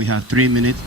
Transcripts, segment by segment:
We have 3 minutes.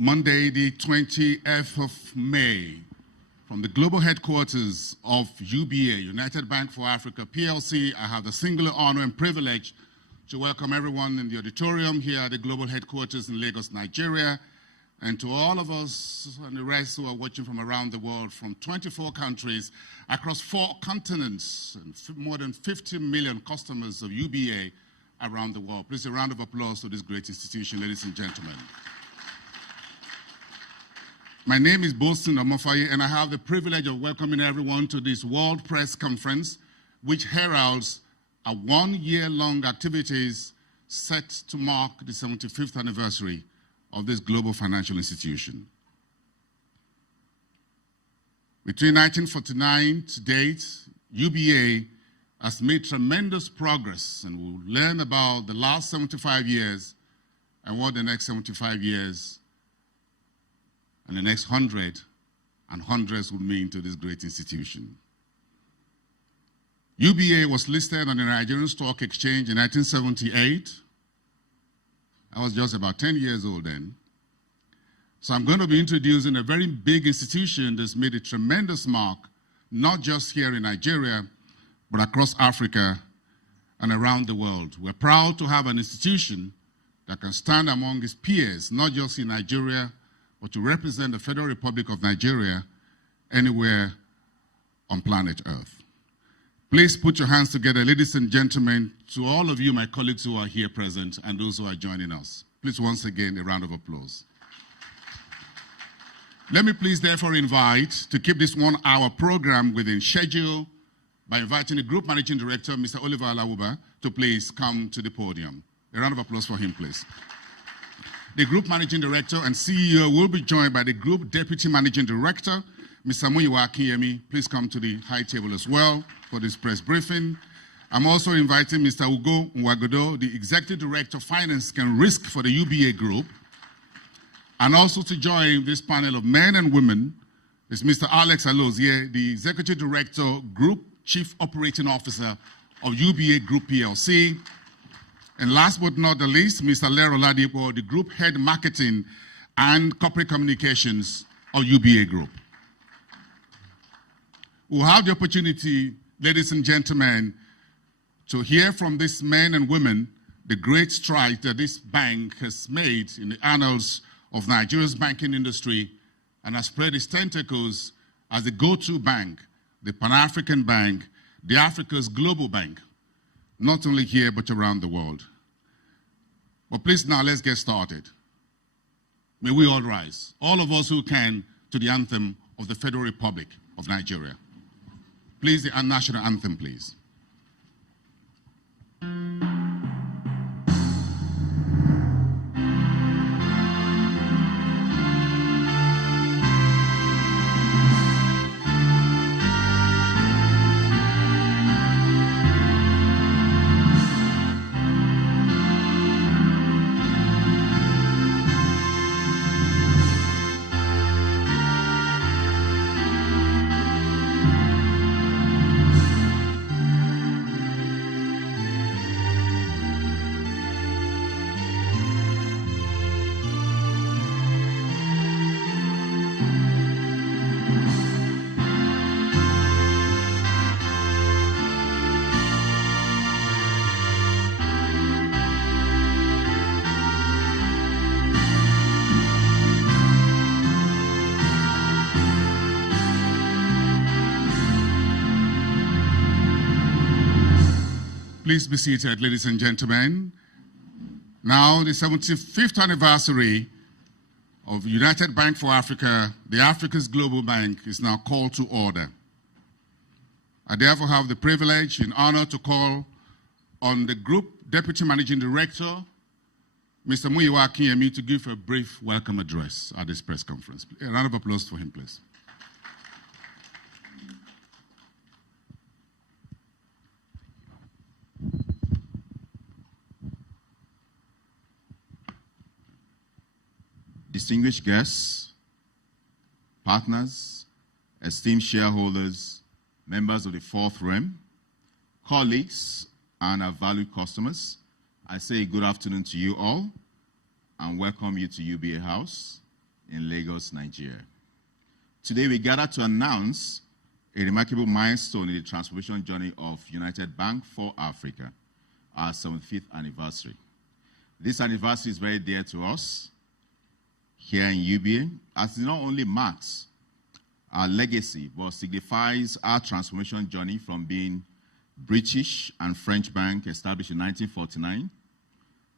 Monday, the 20th of May, from the global headquarters of UBA, United Bank for Africa PLC, I have the singular honor and privilege to welcome everyone in the auditorium here at the global headquarters in Lagos, Nigeria, and to all of us and the rest who are watching from around the world from 24 countries across 4 continents and more than 50 million customers of UBA around the world. Please a round of applause to this great institution, ladies and gentlemen. My name is Bosun Omofaye, and I have the privilege of welcoming everyone to this World Press Conference, which heralds a 1-year-long activities set to mark the 75th anniversary of this global financial institution. Between 1949 to date, UBA has made tremendous progress, and we'll learn about the last 75 years and what the next 75 years and the next 100 and hundreds will mean to this great institution. UBA was listed on the Nigerian Stock Exchange in 1978. I was just about 10 years old then. So I'm going to be introducing a very big institution that's made a tremendous mark, not just here in Nigeria, but across Africa and around the world. We're proud to have an institution that can stand among its peers, not just in Nigeria, but to represent the Federal Republic of Nigeria anywhere on planet Earth. Please put your hands together, ladies and gentlemen, to all of you, my colleagues who are here present, and those who are joining us. Please, once again, a round of applause. Let me please therefore invite to keep this 1-hour program within schedule by inviting the Group Managing Director, Mr. Oliver Alawuba, to please come to the podium. A round of applause for him, please. The Group Managing Director and CEO will be joined by the Group Deputy Managing Director, Mr. Muyiwa Akinyemi. Please come to the high table as well for this press briefing. I'm also inviting Mr. Ugo Nwagodo, the Executive Director of Finance and Risk for the UBA Group. And also to join this panel of men and women is Mr. Alex Alozie, the Executive Director, Group Chief Operating Officer of UBA Group PLC. And last but not the least, Mr. Lero Ladipo, the Group Head Marketing and Corporate Communications of UBA Group. We'll have the opportunity, ladies and gentlemen, to hear from these men and women the great strides that this bank has made in the annals of Nigeria's banking industry and has spread its tentacles as the go-to bank, the Pan-African bank, the Africa's global bank, not only here but around the world. But please now let's get started. May we all rise, all of us who can, to the anthem of the Federal Republic of Nigeria. Please, the national anthem, please. Please be seated, ladies and gentlemen. Now, the 75th anniversary of United Bank for Africa, the Africa's Global Bank, is now called to order. I therefore have the privilege and honor to call on the Group Deputy Managing Director, Mr. Muyiwa Akinyemi, to give a brief welcome address at this press conference. A round of applause for him, please. Distinguished guests, partners, esteemed shareholders, members of the Fourth Realm, colleagues, and our valued customers, I say good afternoon to you all and welcome you to UBA House in Lagos, Nigeria. Today we gather to announce a remarkable milestone in the transformation journey of United Bank for Africa, our 75th anniversary. This anniversary is very dear to us here in UBA, as it not only marks our legacy, but signifies our transformation journey from being British and French bank established in 1949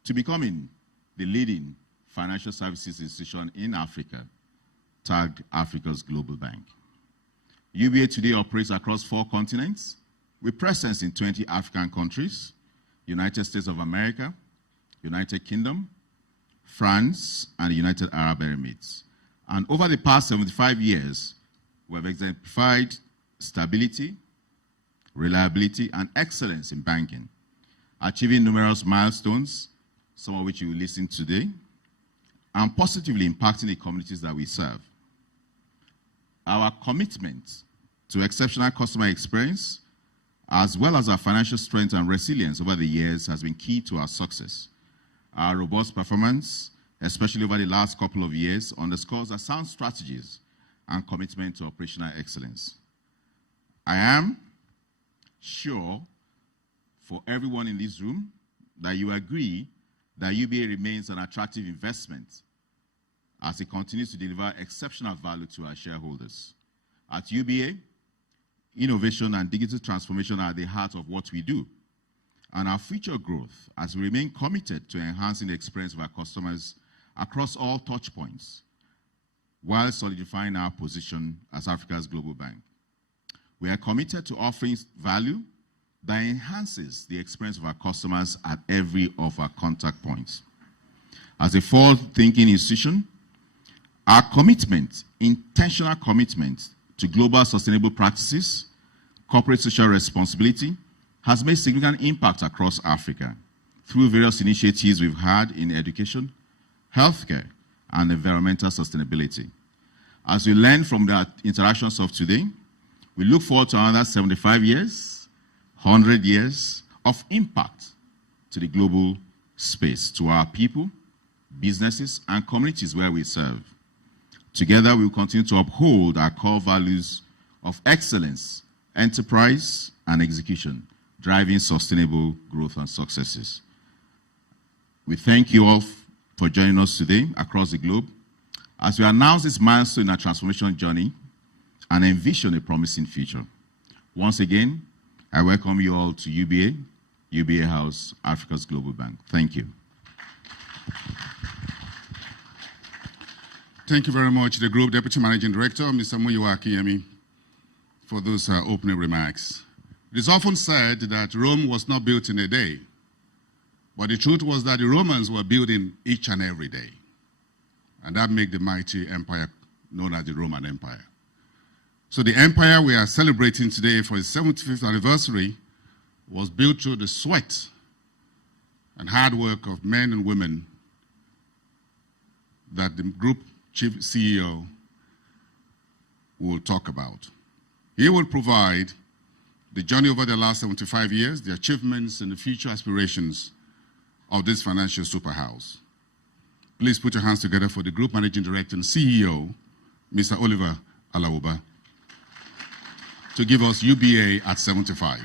to becoming the leading financial services institution in Africa, tagged Africa's Global Bank. UBA today operates across 4 continents, with presence in 20 African countries, United States of America, United Kingdom, France, and the United Arab Emirates. And over the past 75 years, we have exemplified stability, reliability, and excellence in banking, achieving numerous milestones, some of which you will listen today, and positively impacting the communities that we serve. Our commitment to exceptional customer experience, as well as our financial strength and resilience over the years, has been key to our success. Our robust performance, especially over the last couple of years, underscores our sound strategies and commitment to operational excellence. I am sure for everyone in this room that you agree that UBA remains an attractive investment as it continues to deliver exceptional value to our shareholders. At UBA, innovation and digital transformation are at the heart of what we do, and our future growth as we remain committed to enhancing the experience of our customers across all touch points, while solidifying our position as Africa's global bank. We are committed to offering value that enhances the experience of our customers at every of our contact points. As a forward-thinking institution, our commitment, intentional commitment to global sustainable practices, corporate social responsibility, has made significant impact across Africa through various initiatives we've had in education, healthcare, and environmental sustainability. As we learn from the interactions of today, we look forward to another 75 years, 100 years of impact to the global space, to our people, businesses, and communities where we serve. Together, we will continue to uphold our core values of excellence, enterprise, and execution, driving sustainable growth and successes. We thank you all for joining us today across the globe as we announce this milestone in our transformation journey and envision a promising future. Once again, I welcome you all to UBA House, Africa's Global Bank. Thank you. Thank you very much, the Group Deputy Managing Director, Mr. Muyiwa Akiyemi, for those opening remarks. It is often said that Rome was not built in a day, but the truth was that the Romans were building each and every day. And that made the mighty empire known as the Roman Empire. So the empire we are celebrating today for its 75th anniversary was built through the sweat and hard work of men and women that the group chief CEO will talk about. He will provide the journey over the last 75 years, the achievements and the future aspirations of this financial superhouse. Please put your hands together for the Group Managing Director and CEO, Mr. Oliver Alawuba, to give us UBA at 75.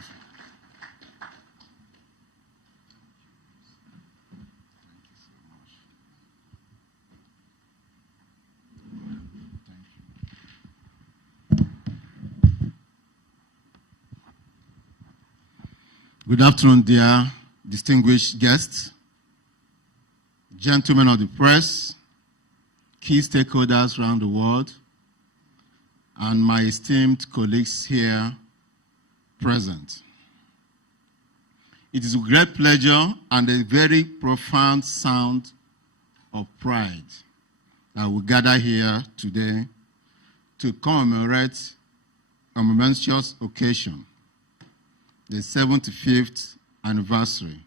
Good afternoon, dear distinguished guests, gentlemen of the press, key stakeholders around the world, and my esteemed colleagues here present. It is a great pleasure and a very profound sound of pride that we gather here today to commemorate a momentous occasion, the 75th anniversary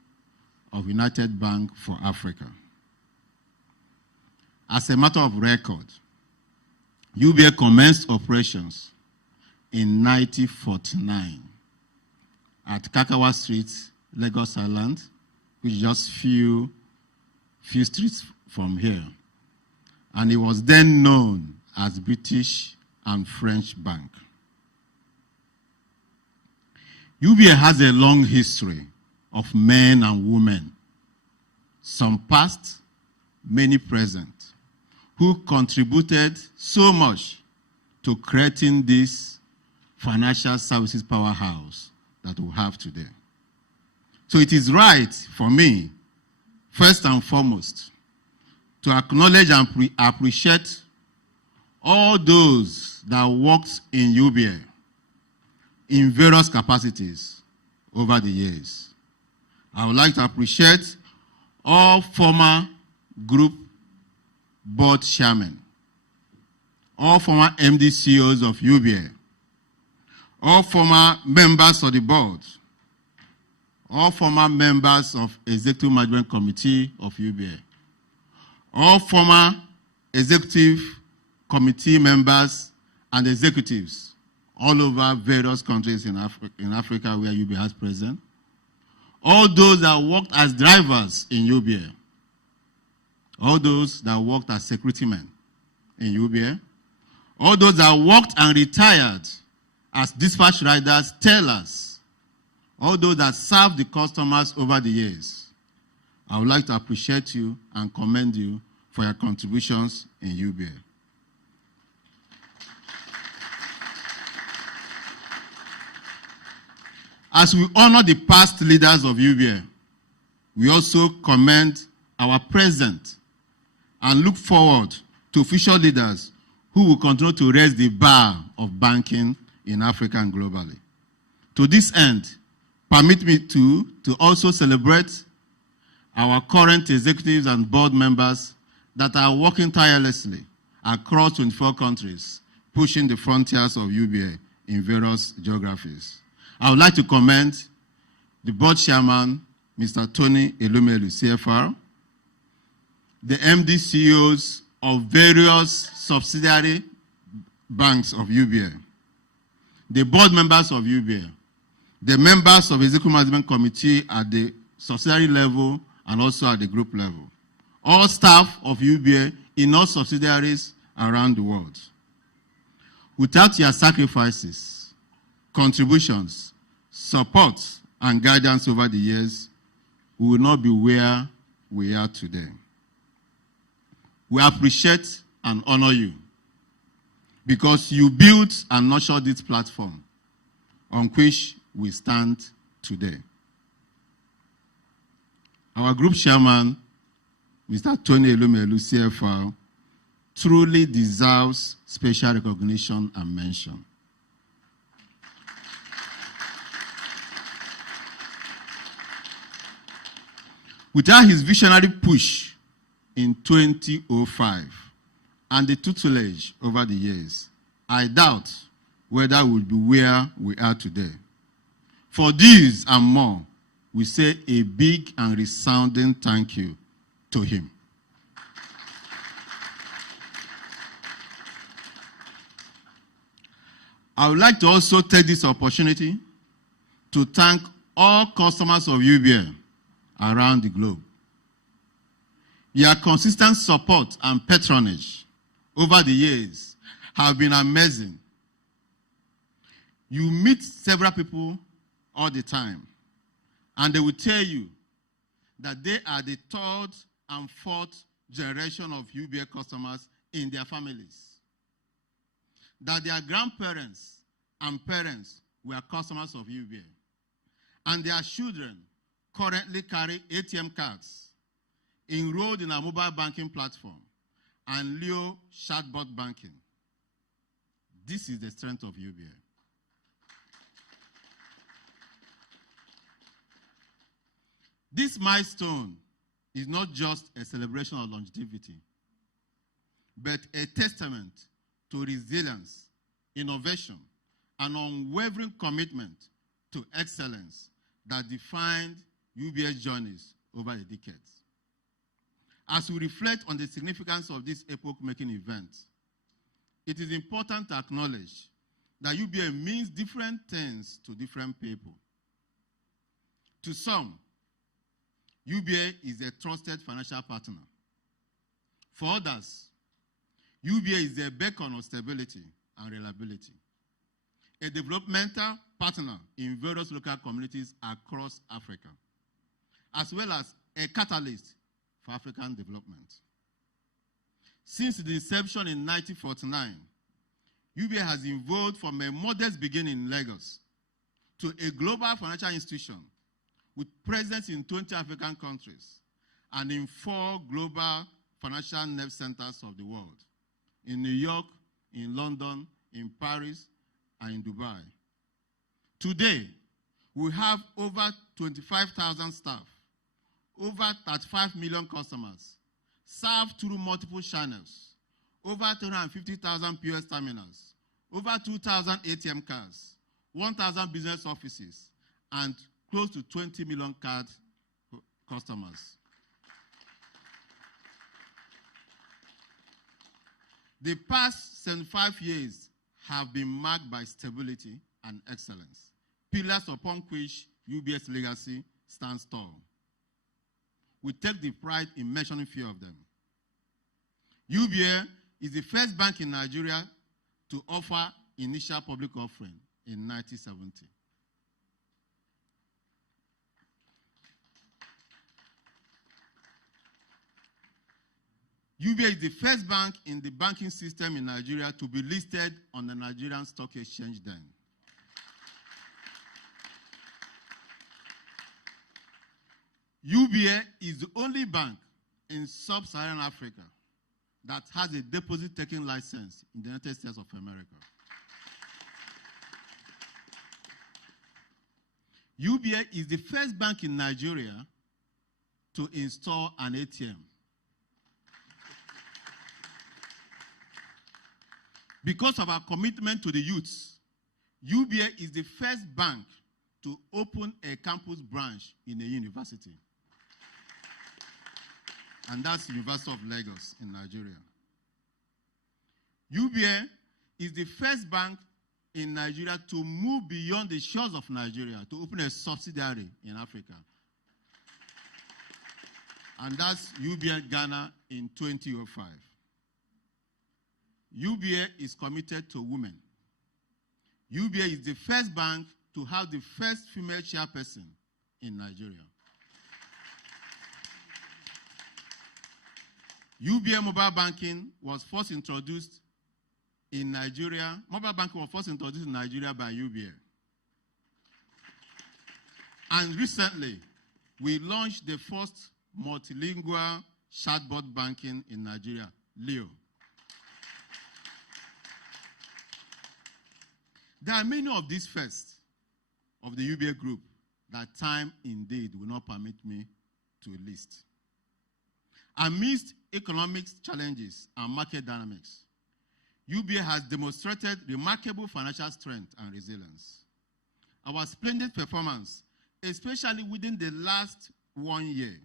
of United Bank for Africa. As a matter of record, UBA commenced operations in 1949 at Kakawa Street, Lagos Island, which is just few streets from here. And it was then known as British and French Bank. UBA has a long history of men and women, some past, many present, who contributed so much to creating this financial services powerhouse that we have today. So it is right for me, first and foremost, to acknowledge and appreciate all those that worked in UBA in various capacities over the years. I would like to appreciate all former group board chairmen, all former MD CEOs of UBA, all former members of the board, all former members of Executive Management Committee of UBA, all former executive committee members and executives all over various countries in Africa where UBA has present, all those that worked as drivers in UBA, all those that worked as security men in UBA, all those that worked and retired as dispatch riders, tellers, all those that served the customers over the years. I would like to appreciate you and commend you for your contributions in UBA. As we honor the past leaders of UBA, we also commend our present and look forward to future leaders who will continue to raise the bar of banking in Africa and globally. To this end, Permit me to also celebrate our current executives and board members that are working tirelessly across 24 countries, pushing the frontiers of UBA in various geographies. I would like to commend the board chairman, Mr. Tony Elumelu, CFR, the MD CEOs of various subsidiary banks of UBA, the board members of UBA, the members of the Executive Management Committee at the subsidiary level and also at the group level, all staff of UBA in all subsidiaries around the world. Without your sacrifices, contributions, support, and guidance over the years, we will not be where we are today. We appreciate and honor you because you built and nurtured this platform on which we stand today. Our group chairman, Mr. Tony Elumelu, CFR, truly deserves special recognition and mention. Without his visionary push in 2005 and the tutelage over the years, I doubt whether we'll be where we are today. For these and more, we say a big and resounding thank you to him. I would like to also take this opportunity to thank all customers of UBA around the globe. Your consistent support and patronage over the years have been amazing. You meet several people all the time, and they will tell you that they are the third and fourth generation of UBA customers in their families, that their grandparents and parents were customers of UBA, and their children currently carry ATM cards enrolled in our mobile banking platform and Leo chatbot banking. This is the strength of UBA. This milestone is not just a celebration of longevity, but a testament to resilience, innovation, and unwavering commitment to excellence that defined UBA's journeys over the decades. As we reflect on the significance of this epoch-making event, it is important to acknowledge that UBA means different things to different people. To some, UBA is a trusted financial partner. For others, UBA is a beacon of stability and reliability, a developmental partner in various local communities across Africa, as well as a catalyst for African development. Since the inception in 1949, UBA has evolved from a modest beginning in Lagos to a global financial institution with presence in 20 African countries and in 4 global financial nerve centers of the world, in New York, in London, in Paris, and in Dubai. Today, we have over 25,000 staff, over 35 million customers, served through multiple channels, over 250,000 POS terminals, over 2,000 ATM cards, 1,000 business offices, and close to 20 million card customers. The past 75 years have been marked by stability and excellence, pillars upon which UBA's legacy stands tall. We take the pride in mentioning few of them. UBA is the first bank in Nigeria to offer initial public offering in 1970. UBA is the first bank in the banking system in Nigeria to be listed on the Nigerian Stock Exchange then. UBA is the only bank in sub-Saharan Africa that has a deposit-taking license in the United States of America. UBA is the first bank in Nigeria to install an ATM. Because of our commitment to the youths, UBA is the first bank to open a campus branch in a university. And that's University of Lagos in Nigeria. UBA is the first bank in Nigeria to move beyond the shores of Nigeria to open a subsidiary in Africa. And that's UBA Ghana in 2005. UBA is committed to women. UBA is the first bank to have the first female chairperson in Nigeria. UBA mobile banking was first introduced in Nigeria. Mobile banking was first introduced in Nigeria by UBA. And recently, we launched the first multilingual chatbot banking in Nigeria, Leo. There are many of these firsts of the UBA group that time indeed will not permit me to list. Amidst economic challenges and market dynamics, UBA has demonstrated remarkable financial strength and resilience. Our splendid performance, especially within the last 1 year,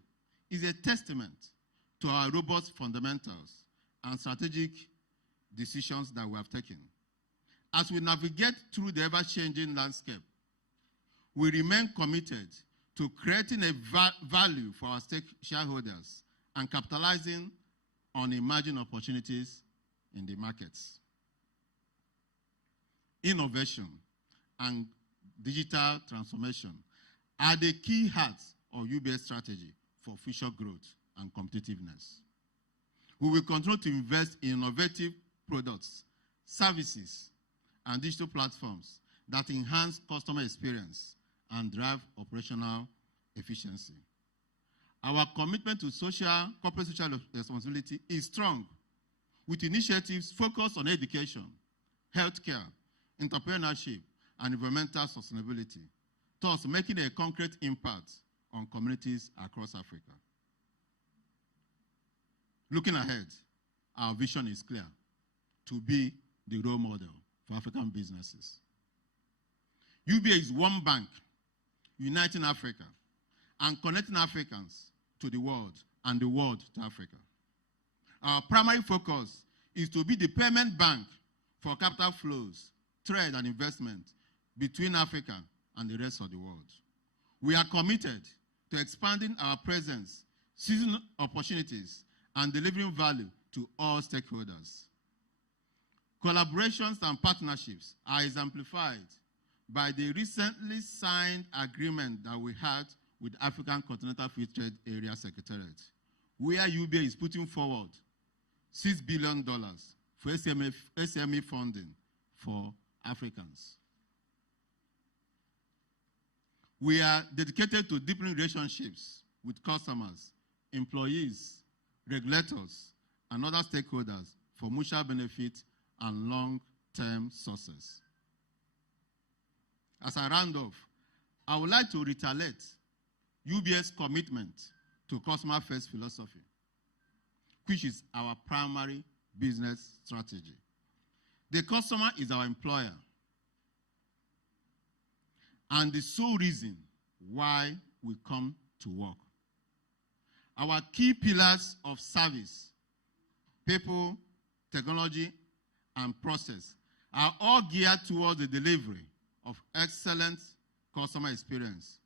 is a testament to our robust fundamentals and strategic decisions that we have taken. As we navigate through the ever-changing landscape, we remain committed to creating a value for our shareholders and capitalizing on emerging opportunities in the markets. Innovation and digital transformation are the key hearts of UBA's strategy for future growth and competitiveness. We will continue to invest in innovative products, services, and digital platforms that enhance customer experience and drive operational efficiency. Our commitment to corporate social responsibility is strong, with initiatives focused on education, healthcare, entrepreneurship, and environmental sustainability, thus making a concrete impact on communities across Africa. Looking ahead, our vision is clear: to be the role model for African businesses. UBA is one bank uniting Africa and connecting Africans to the world and the world to Africa. Our primary focus is to be the payment bank for capital flows, trade, and investment between Africa and the rest of the world. We are committed to expanding our presence, seizing opportunities, and delivering value to all stakeholders. Collaborations and partnerships are exemplified by the recently signed agreement that we had with African Continental Free Trade Area Secretariat, where UBA is putting forward $6 billion for SME funding for Africans. We are dedicated to deepening relationships with customers, employees, regulators, and other stakeholders for mutual benefit and long-term success. As I round off, I would like to reiterate UBA's commitment to customer-first philosophy, which is our primary business strategy. The customer is our employer and the sole reason why we come to work. Our key pillars of service, people, technology, and process are all geared towards the delivery of excellent customer experience,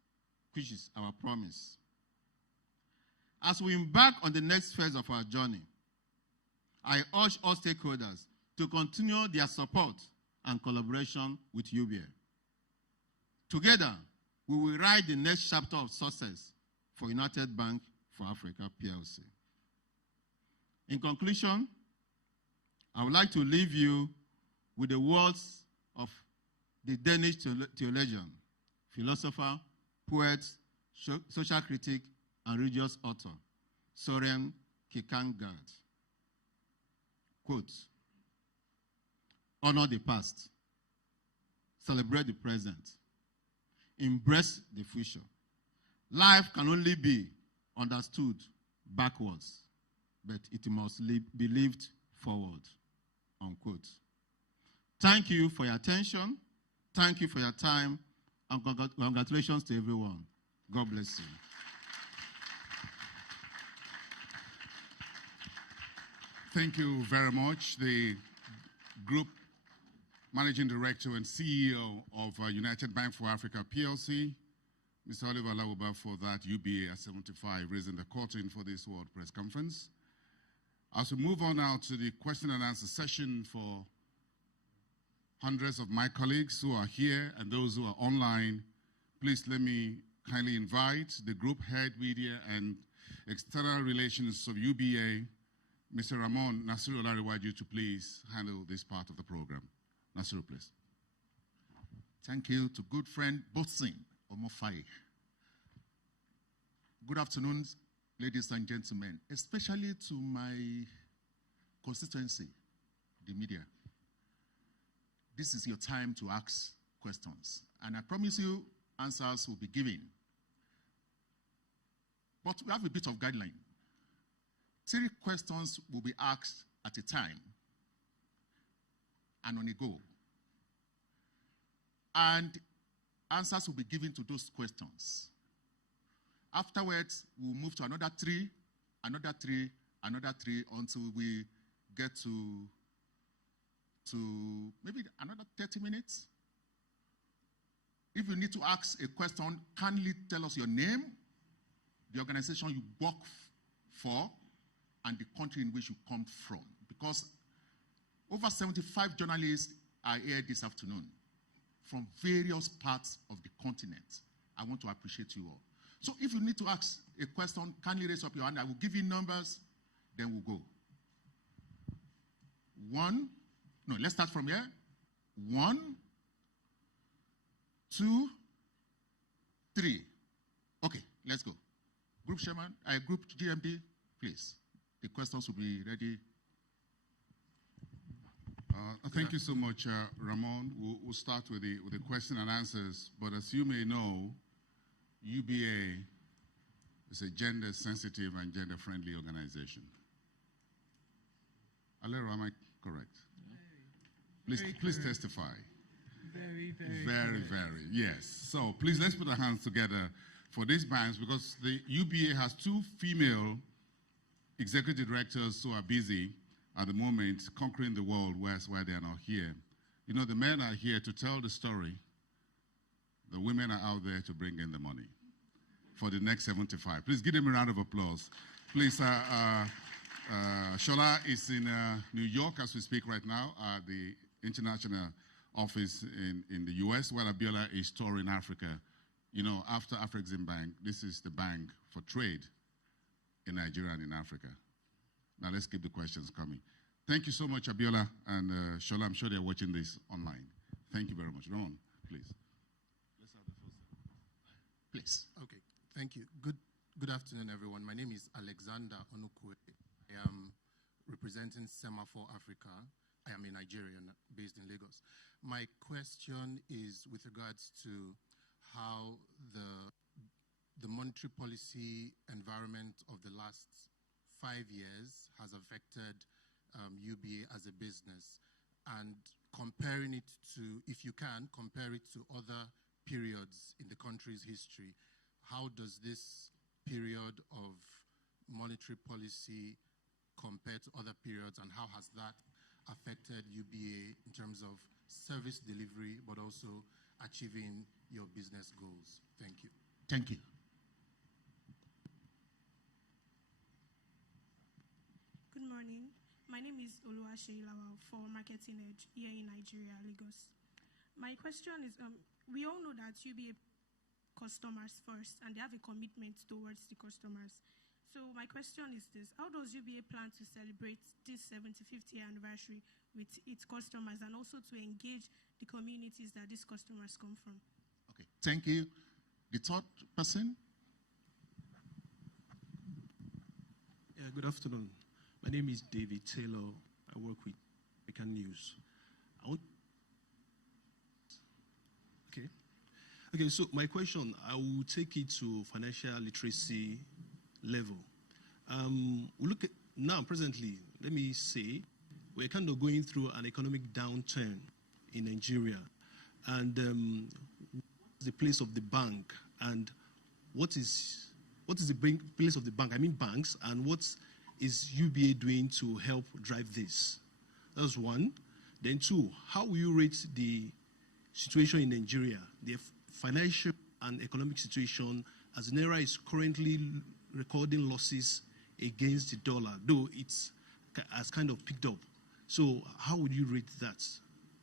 which is our promise. As we embark on the next phase of our journey, I urge all stakeholders to continue their support and collaboration with UBA. Together, we will write the next chapter of success for United Bank for Africa, PLC. In conclusion, I would like to leave you with the words of the Danish theologian, philosopher, poet, social critic, and religious author, Søren Kierkegaard. Quote, "Honor the past, celebrate the present, embrace the future. Life can only be understood backwards, but it must be lived forward, unquote. Thank you for your attention. Thank you for your time. And congratulations to everyone. God bless you. Thank you very much. The Group Managing Director and CEO of United Bank for Africa PLC, Mr. Oliver Lawuba, for that UBA at 75, raising the curtain for this World Press Conference. As we move on now to the question and answer session for hundreds of my colleagues who are here and those who are online, please let me kindly invite the Group Head Media and External Relations of UBA, Mr. Ramon Nasiru Olariwaju, to please handle this part of the program. Nasiru, please. Thank you to good friend Bosin Omofai. Good afternoon, ladies and gentlemen, especially to my constituency, the media. This is your time to ask questions, and I promise you answers will be given. But we have a bit of guideline. 3 questions will be asked at a time and on a go. And answers will be given to those questions. Afterwards, we'll move to another 3, another 3, another 3 until we get to maybe another 30 minutes. If you need to ask a question, kindly tell us your name, the organization you work for, and the country in which you come from. Because over 75 journalists are here this afternoon from various parts of the continent. I want to appreciate you all. So if you need to ask a question, kindly raise up your hand. I will give you numbers, then we'll go. 1, no, let's start from here. 1, 2, 3. Okay, let's go. Group Chairman, Group GMD, please. The questions will be ready. Thank you so much, Ramon. We'll start with the question and answers. But as you may know, UBA is a gender-sensitive and gender-friendly organization. Alero, am I correct? Please testify. Very, yes. So please, let's put our hands together for these bands, because the UBA has 2 female executive directors who are busy at the moment conquering the world, whereas why they are not here. You know, the men are here to tell the story. The women are out there to bring in the money for the next 75. Please give them a round of applause. Please, Shola is in New York as we speak right now at the international office in the US, while Abiola is touring Africa. You know, after Afrexim Bank, this is the bank for trade in Nigeria and in Africa. Now let's keep the questions coming. Thank you so much, Abiola and Shola. I'm sure they're watching this online. Thank you very much. Ron, please. Let's have the first. Please. Okay, thank you. Good afternoon, everyone. My name is Alexander Onukwe. I am representing Semaphore Africa. I am a Nigerian based in Lagos. My question is with regards to how the monetary policy environment of the last 5 years has affected UBA as a business, and comparing it to, if you can, compare it to other periods in the country's history. How does this period of monetary policy compare to other periods, and how has that affected UBA in terms of service delivery, but also achieving your business goals? Thank you. Thank you. Good morning. My name is Oluwase Lawal for Marketing Edge here in Nigeria, Lagos. My question is, we all know that UBA customers first, and they have a commitment towards the customers. So my question is this: how does UBA plan to celebrate this 75th year anniversary with its customers, and also to engage the communities that these customers come from? Okay, thank you. The third person? Yeah, good afternoon. My name is David Taylor. I work with African News. Okay. Okay, so my question, I will take it to financial literacy level. We look at now, presently, let me say, we're kind of going through an economic downturn in Nigeria. And what's the place of the bank? And what is the place of the bank? I mean banks, and what is UBA doing to help drive this? That's one. Then two, how will you rate the situation in Nigeria, the financial and economic situation, as Naira is currently recording losses against the dollar, though it's has kind of picked up. So how would you rate that,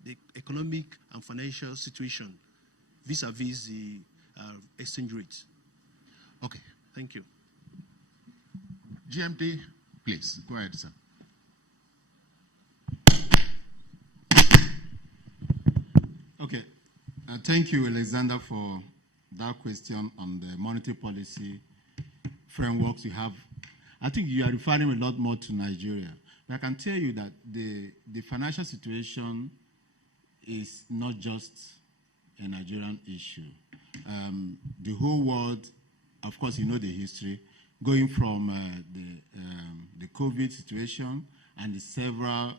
the economic and financial situation vis-a-vis the exchange rate? Okay. Thank you. GMD, please, go ahead, sir. Okay. Thank you, Alexander, for that question on the monetary policy frameworks you have. I think you are referring a lot more to Nigeria. But I can tell you that the financial situation is not just a Nigerian issue. The whole world, of course, you know the history, going from the COVID situation and the several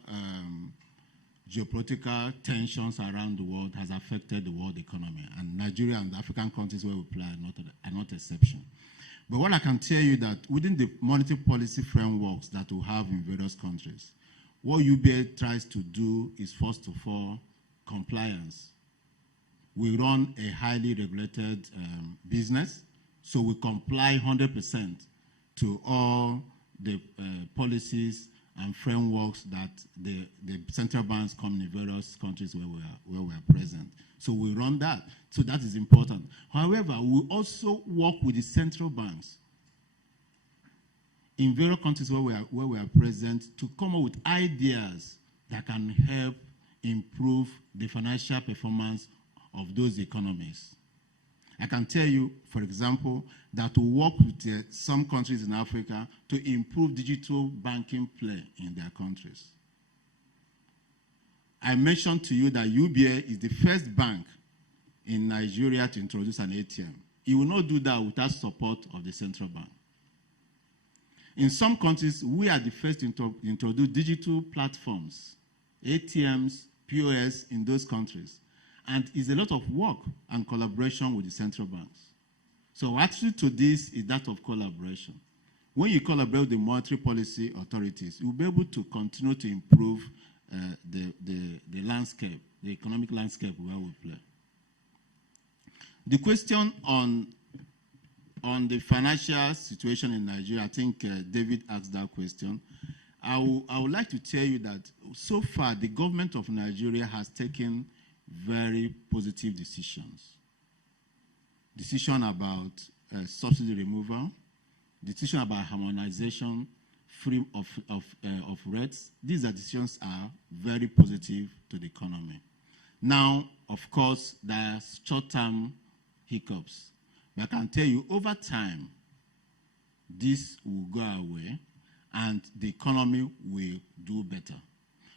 geopolitical tensions around the world has affected the world economy. And Nigeria and the African countries where we play are not exception. But what I can tell you that within the monetary policy frameworks that we have in various countries, what UBA tries to do is, first of all, compliance. We run a highly regulated business, so we comply 100% to all the policies and frameworks that the central banks come in various countries where we are present. So we run that. So that is important. However, we also work with the central banks in various countries where we are present to come up with ideas that can help improve the financial performance of those economies. I can tell you, for example, that we work with some countries in Africa to improve digital banking play in their countries. I mentioned to you that UBA is the first bank in Nigeria to introduce an ATM. It will not do that without support of the central bank. In some countries, we are the first to introduce digital platforms, ATMs, POS in those countries. And it's a lot of work and collaboration with the central banks. So actually to this is that of collaboration. When you collaborate with the monetary policy authorities, you'll be able to continue to improve the landscape, the economic landscape where we play. The question on the financial situation in Nigeria, I think David asked that question. I would like to tell you that so far the government of Nigeria has taken very positive decisions. Decision about subsidy removal, decision about harmonization, free of rates. These decisions are very positive to the economy. Now, of course, there are short-term hiccups. But I can tell you, over time, this will go away and the economy will do better.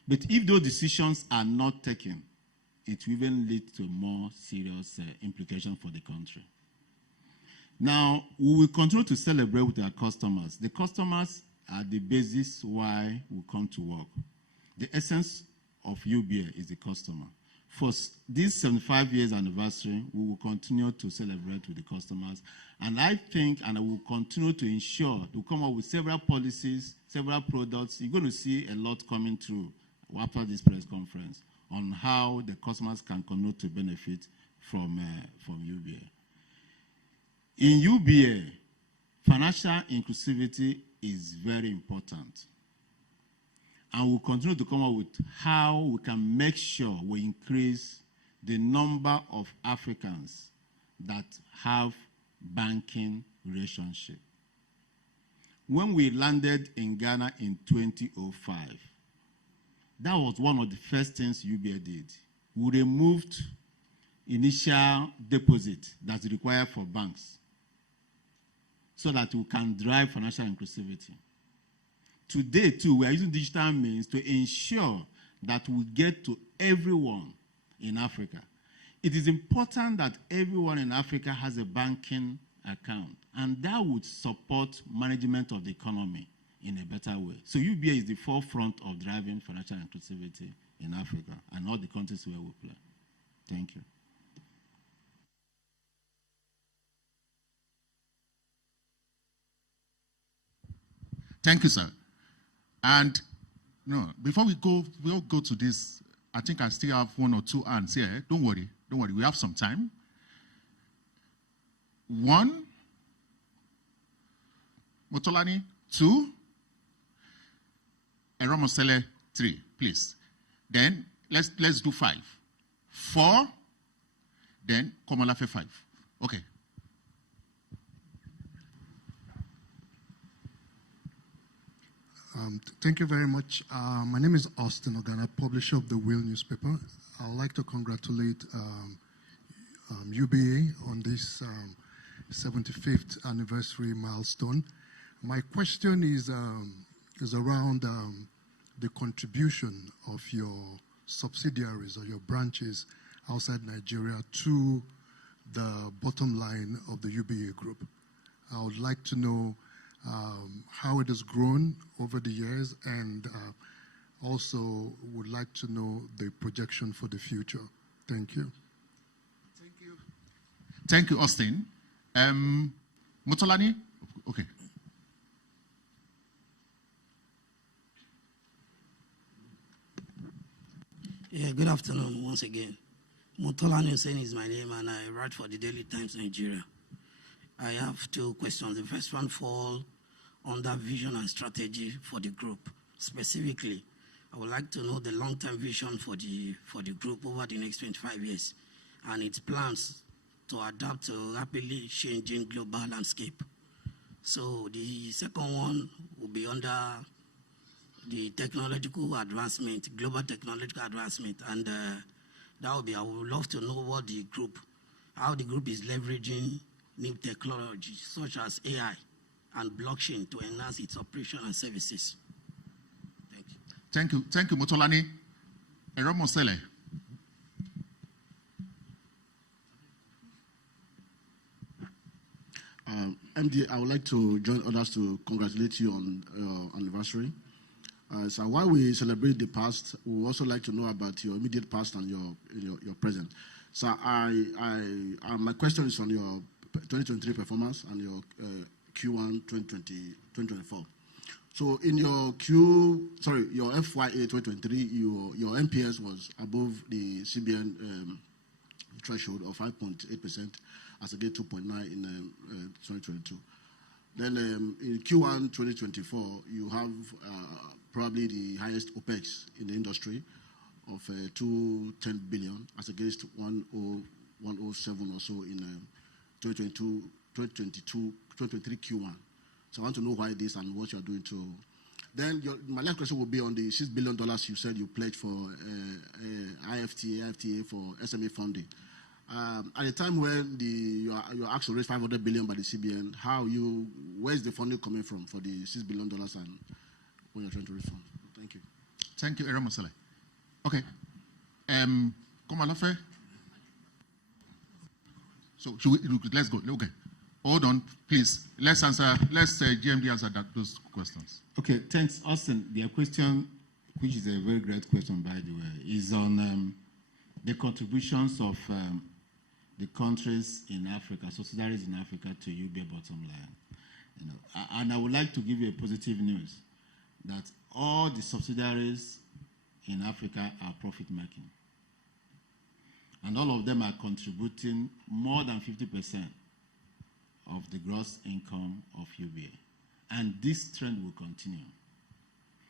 But if those decisions are not taken, it will even lead to more serious implications for the country. Now, we will continue to celebrate with our customers. The customers are the basis why we come to work. The essence of UBA is the customer. For this 75 years anniversary, we will continue to celebrate with the customers. And I think, and I will continue to ensure, to come up with several policies, several products. You're going to see a lot coming through after this press conference on how the customers can continue to benefit from UBA. In UBA, financial inclusivity is very important. And we'll continue to come up with how we can make sure we increase the number of Africans that have banking relationship. When we landed in Ghana in 2005, that was one of the first things UBA did. We removed initial deposit that's required for banks so that we can drive financial inclusivity. Today, too, we are using digital means to ensure that we get to everyone in Africa. it is important that everyone in Africa has a banking account, and that would support management of the economy in a better way. So UBA is the forefront of driving financial inclusivity in Africa and all the countries where we play. Thank you. Thank you, sir. And no, before we'll go to this, I think I still have one or two hands here. Don't worry, we have some time. 1, Motolani, 2, Eromosele, 3, please. Then let's do 5. 4, then Komalafe 5. Okay. Thank you very much. My name is Austin Ogana, publisher of the Will newspaper. I would like to congratulate UBA on this 75th anniversary milestone. My question is around the contribution of your subsidiaries or your branches outside Nigeria to the bottom line of the UBA group. I would like to know how it has grown over the years, and also would like to know the projection for the future. Thank you. Thank you. Thank you, Austin. Motolani? Okay. Yeah, good afternoon once again. Motolani Hussein is my name, and I write for the Daily Times Nigeria. I have 2 questions. The first one falls under vision and strategy for the group. Specifically, I would like to know the long-term vision for the group over the next 25 years and its plans to adapt to rapidly changing global landscape. So the second one will be under the technological advancement, global technological advancement, and that would be, I would love to know how the group is leveraging new technologies such as AI and blockchain to enhance its operation and services. Thank you. Thank you. Thank you, Motolani. Eromosele. MD, I would like to join others to congratulate you on your anniversary. So while we celebrate the past, we would also like to know about your immediate past and your present. So my question is on your 2023 performance and your Q1 2024. So in your your FYA 2023, your NPS was above the CBN threshold of 5.8% as against 2.9 in 2022. Then in Q1 2024, you have probably the highest OPEX in the industry of 210 billion as against 107 or so in 2023 Q1. So I want to know why this and what you're doing to. Then my last question will be on the $6 billion you said you pledged for IFTA for SME funding. At the time when you asked to raise 500 billion by the CBN, where's the funding coming from for the $6 billion and when you're trying to raise funds? Thank you. Thank you, Eromosele. Okay. Komalafe. So let's go. Okay. Hold on, please. Let's GMD answer those questions. Okay, thanks, Austin. Their question, which is a very great question, by the way, is on the contributions of the countries in Africa, subsidiaries in Africa, to UBA bottom line. And I would like to give you a positive news that all the subsidiaries in Africa are profit-making. And all of them are contributing more than 50% of the gross income of UBA. And this trend will continue.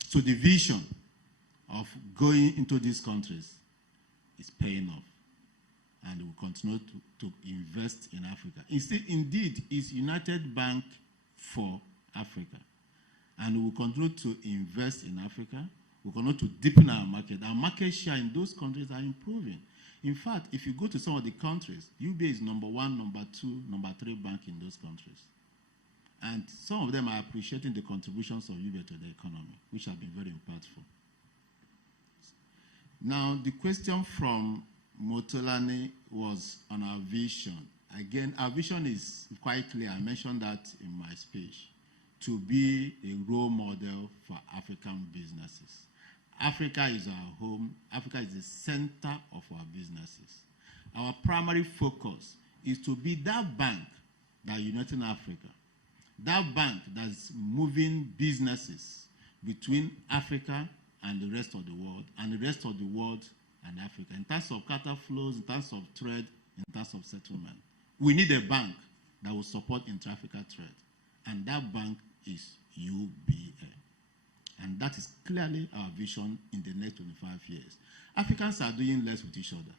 So the vision of going into these countries is paying off. And will continue to invest in Africa. Indeed, it's United Bank for Africa. And we will continue to invest in Africa. We will continue to deepen our market. Our market share in those countries are improving. In fact, if you go to some of the countries, UBA is number 1, number 2, number 3 bank in those countries. And some of them are appreciating the contributions of UBA to the economy, which have been very impactful. Now, the question from Motolani was on our vision. Again, our vision is quite clear. I mentioned that in my speech, to be a role model for African businesses. Africa is our home. Africa is the center of our businesses. Our primary focus is to be that bank that unites Africa, that bank that's moving businesses between Africa and the rest of the world, and the rest of the world and Africa, in terms of capital flows, in terms of trade, in terms of settlement. We need a bank that will support intra-Africa trade, and that bank is UBA. And that is clearly our vision in the next 25 years. Africans are doing less with each other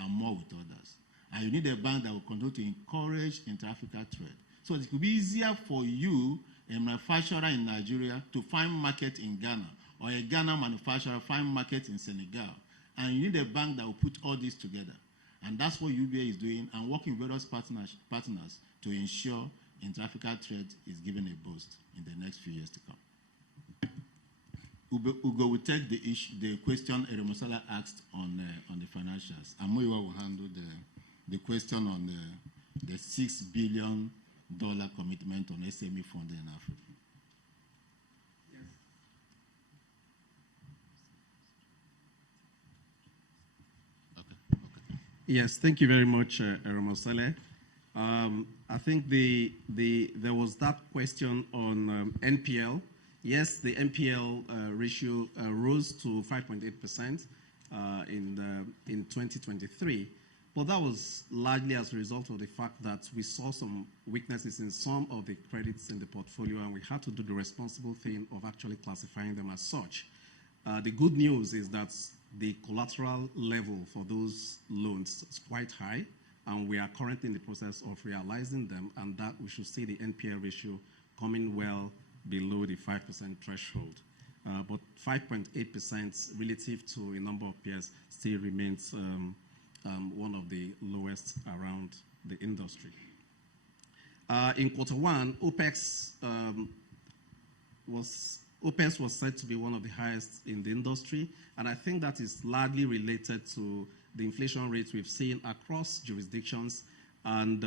and more with others. And you need a bank that will continue to encourage intra-Africa trade. So it will be easier for you, a manufacturer in Nigeria, to find market in Ghana, or a Ghana manufacturer find market in Senegal. And you need a bank that will put all this together. And that's what UBA is doing, and working with various partners to ensure intra-Africa trade is given a boost in the next few years to come. Ugo will take the question Eremosala asked on the financials. Amoiwa will handle the question on the $6 billion commitment on SME funding in Africa. Yes, thank you very much, Eremosala. I think there was that question on NPL. Yes, the NPL ratio rose to 5.8% in 2023, but that was largely as a result of the fact that we saw some weaknesses in some of the credits in the portfolio, and we had to do the responsible thing of actually classifying them as such. The good news is that the collateral level for those loans is quite high, and we are currently in the process of realizing them, and that we should see the NPL ratio coming well below the 5% threshold. But 5.8% relative to a number of peers still remains one of the lowest around the industry. In quarter one, OPEX was said to be one of the highest in the industry, and I think that is largely related to the inflation rates we've seen across jurisdictions, and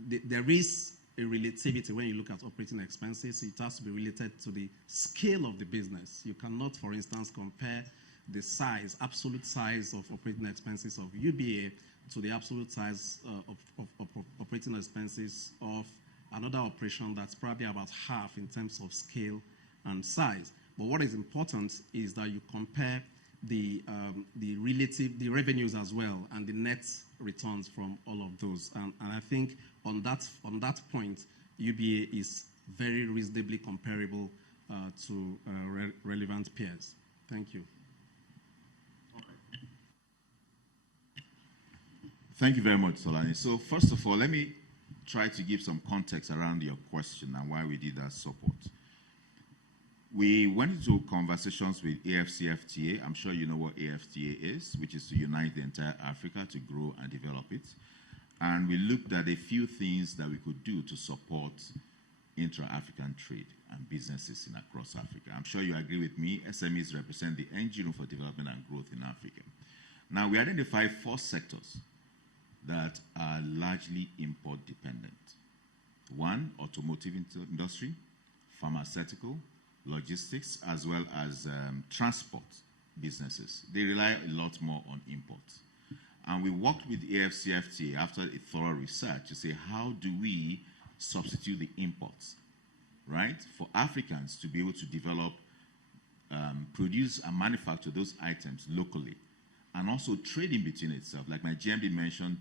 there is a relativity when you look at operating expenses. It has to be related to the scale of the business. You cannot, for instance, compare the size, absolute size of operating expenses of UBA to the absolute size of operating expenses of another operation that's probably about half in terms of scale and size. But what is important is that you compare the revenues as well, and the net returns from all of those. And I think on that point, UBA is very reasonably comparable to relevant peers. Thank you. Thank you very much, Solani. So first of all, let me try to give some context around your question and why we did that support. We went into conversations with AFCFTA. I'm sure you know what AFTA is, which is to unite the entire Africa to grow and develop it. And we looked at a few things that we could do to support intra-African trade and businesses across Africa. I'm sure you agree with me, SMEs represent the engine room for development and growth in Africa. Now, we identified 4 sectors that are largely import dependent. 1, automotive industry, pharmaceutical, logistics, as well as transport businesses. They rely a lot more on imports. And we worked with the AFCFTA after a thorough research to say, how do we substitute the imports, right? For Africans to be able to develop, produce and manufacture those items locally, and also trading between itself. Like my GMD mentioned,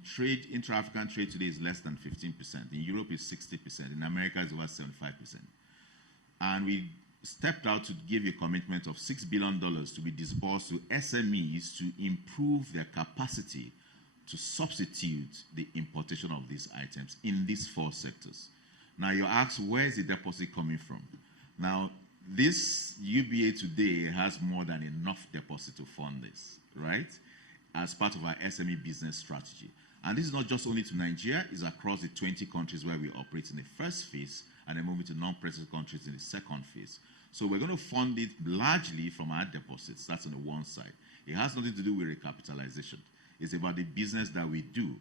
intra-African trade today is less than 15%. In Europe, it's 60%. In America, it's over 75%. And we stepped out to give a commitment of $6 billion to be disbursed to SMEs to improve their capacity to substitute the importation of these items in these 4 sectors. Now, you ask, where is the deposit coming from? Now, this UBA today has more than enough deposit to fund this, right? As part of our SME business strategy. And this is not just only to Nigeria, it's across the 20 countries where we operate in the first phase, and then moving to non-present countries in the second phase. So we're going to fund it largely from our deposits. That's on the one side. It has nothing to do with recapitalization. It's about the business that we do.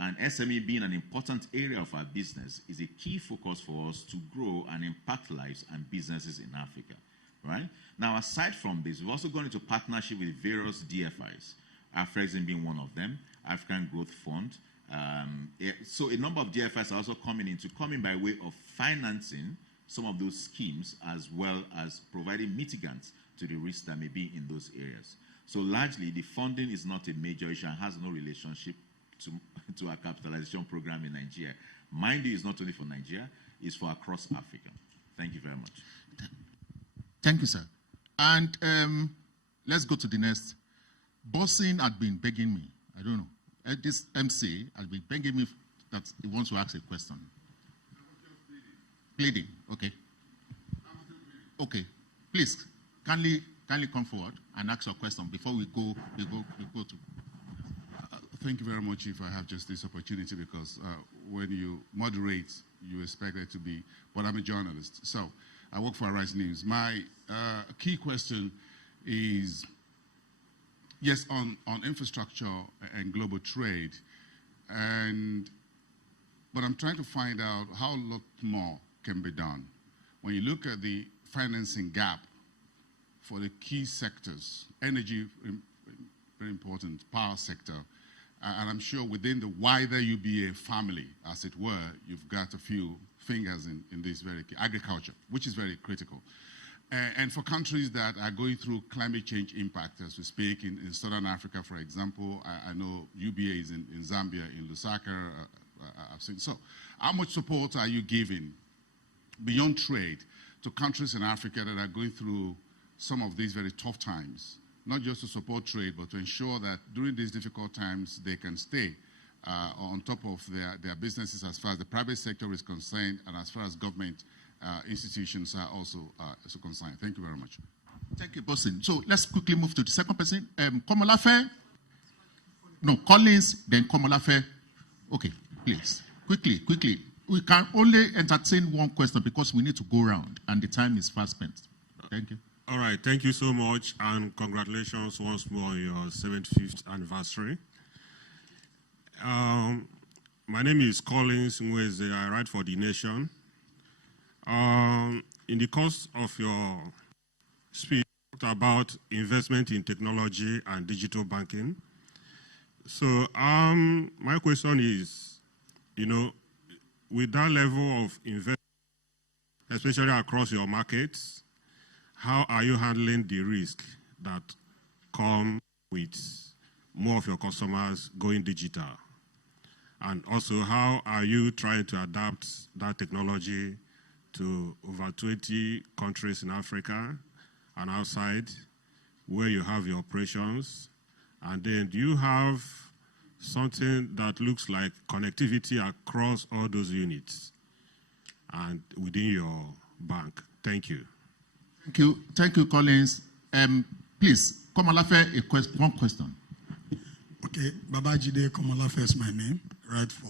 And SME being an important area of our business is a key focus for us to grow and impact lives and businesses in Africa, right? Now, aside from this, we've also gone into partnership with various DFIs, Afrexim being one of them, African Growth Fund. So a number of DFIs are also coming by way of financing some of those schemes, as well as providing mitigants to the risks that may be in those areas. So largely, the funding is not a major issue and has no relationship to our capitalization program in Nigeria. Mind you, it's not only for Nigeria, it's for across Africa. Thank you very much. Thank you, sir. And let's go to the next. Bossing had been begging me, I don't know, this MC has been begging me that he wants to ask a question. Pleading, okay. Okay, please, kindly come forward and ask your question before we go to. Thank you very much if I have just this opportunity, because when you moderate, you expect it to be, but I'm a journalist. So I work for Arise News. My key question is, yes, on infrastructure and global trade, but I'm trying to find out how a lot more can be done. When you look at the financing gap for the key sectors, energy, very important, power sector, and I'm sure within the wider UBA family, as it were, you've got a few fingers in this very key, agriculture, which is very critical. And for countries that are going through climate change impact, as we speak, in Southern Africa, for example, I know UBA is in Zambia, in Lusaka, I've seen. So how much support are you giving beyond trade to countries in Africa that are going through some of these very tough times? Not just to support trade, but to ensure that during these difficult times, they can stay on top of their businesses as far as the private sector is concerned and as far as government institutions are also concerned. Thank you very much. Thank you, Bosin. So let's quickly move to the second person. Komolafe? No, Collins, then Komolafe. Okay, please. Quickly. We can only entertain one question because we need to go around and the time is fast spent. Thank you. All right, thank you so much, and congratulations once more on your 75th anniversary. My name is Collins Nweze. I write for The Nation. In the course of your speech, you talked about investment in technology and digital banking. So my question is, with that level of investment, especially across your markets, how are you handling the risk that come with more of your customers going digital? And also, how are you trying to adapt that technology to over 20 countries in Africa and outside where you have your operations? And then do you have something that looks like connectivity across all those units and within your bank? Thank you. Thank you, Collins. Please, Komolafe, one question. Okay, Babajide Komolafe is my name, write for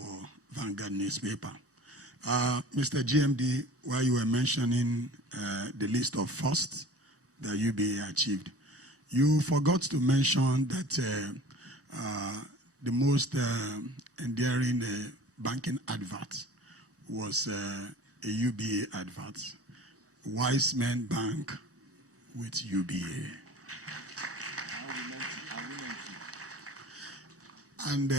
Vanguard newspaper. Mr. GMD, while you were mentioning the list of firsts that UBA achieved, you forgot to mention that the most endearing banking advert was a UBA advert. Wise Men Bank with UBA. And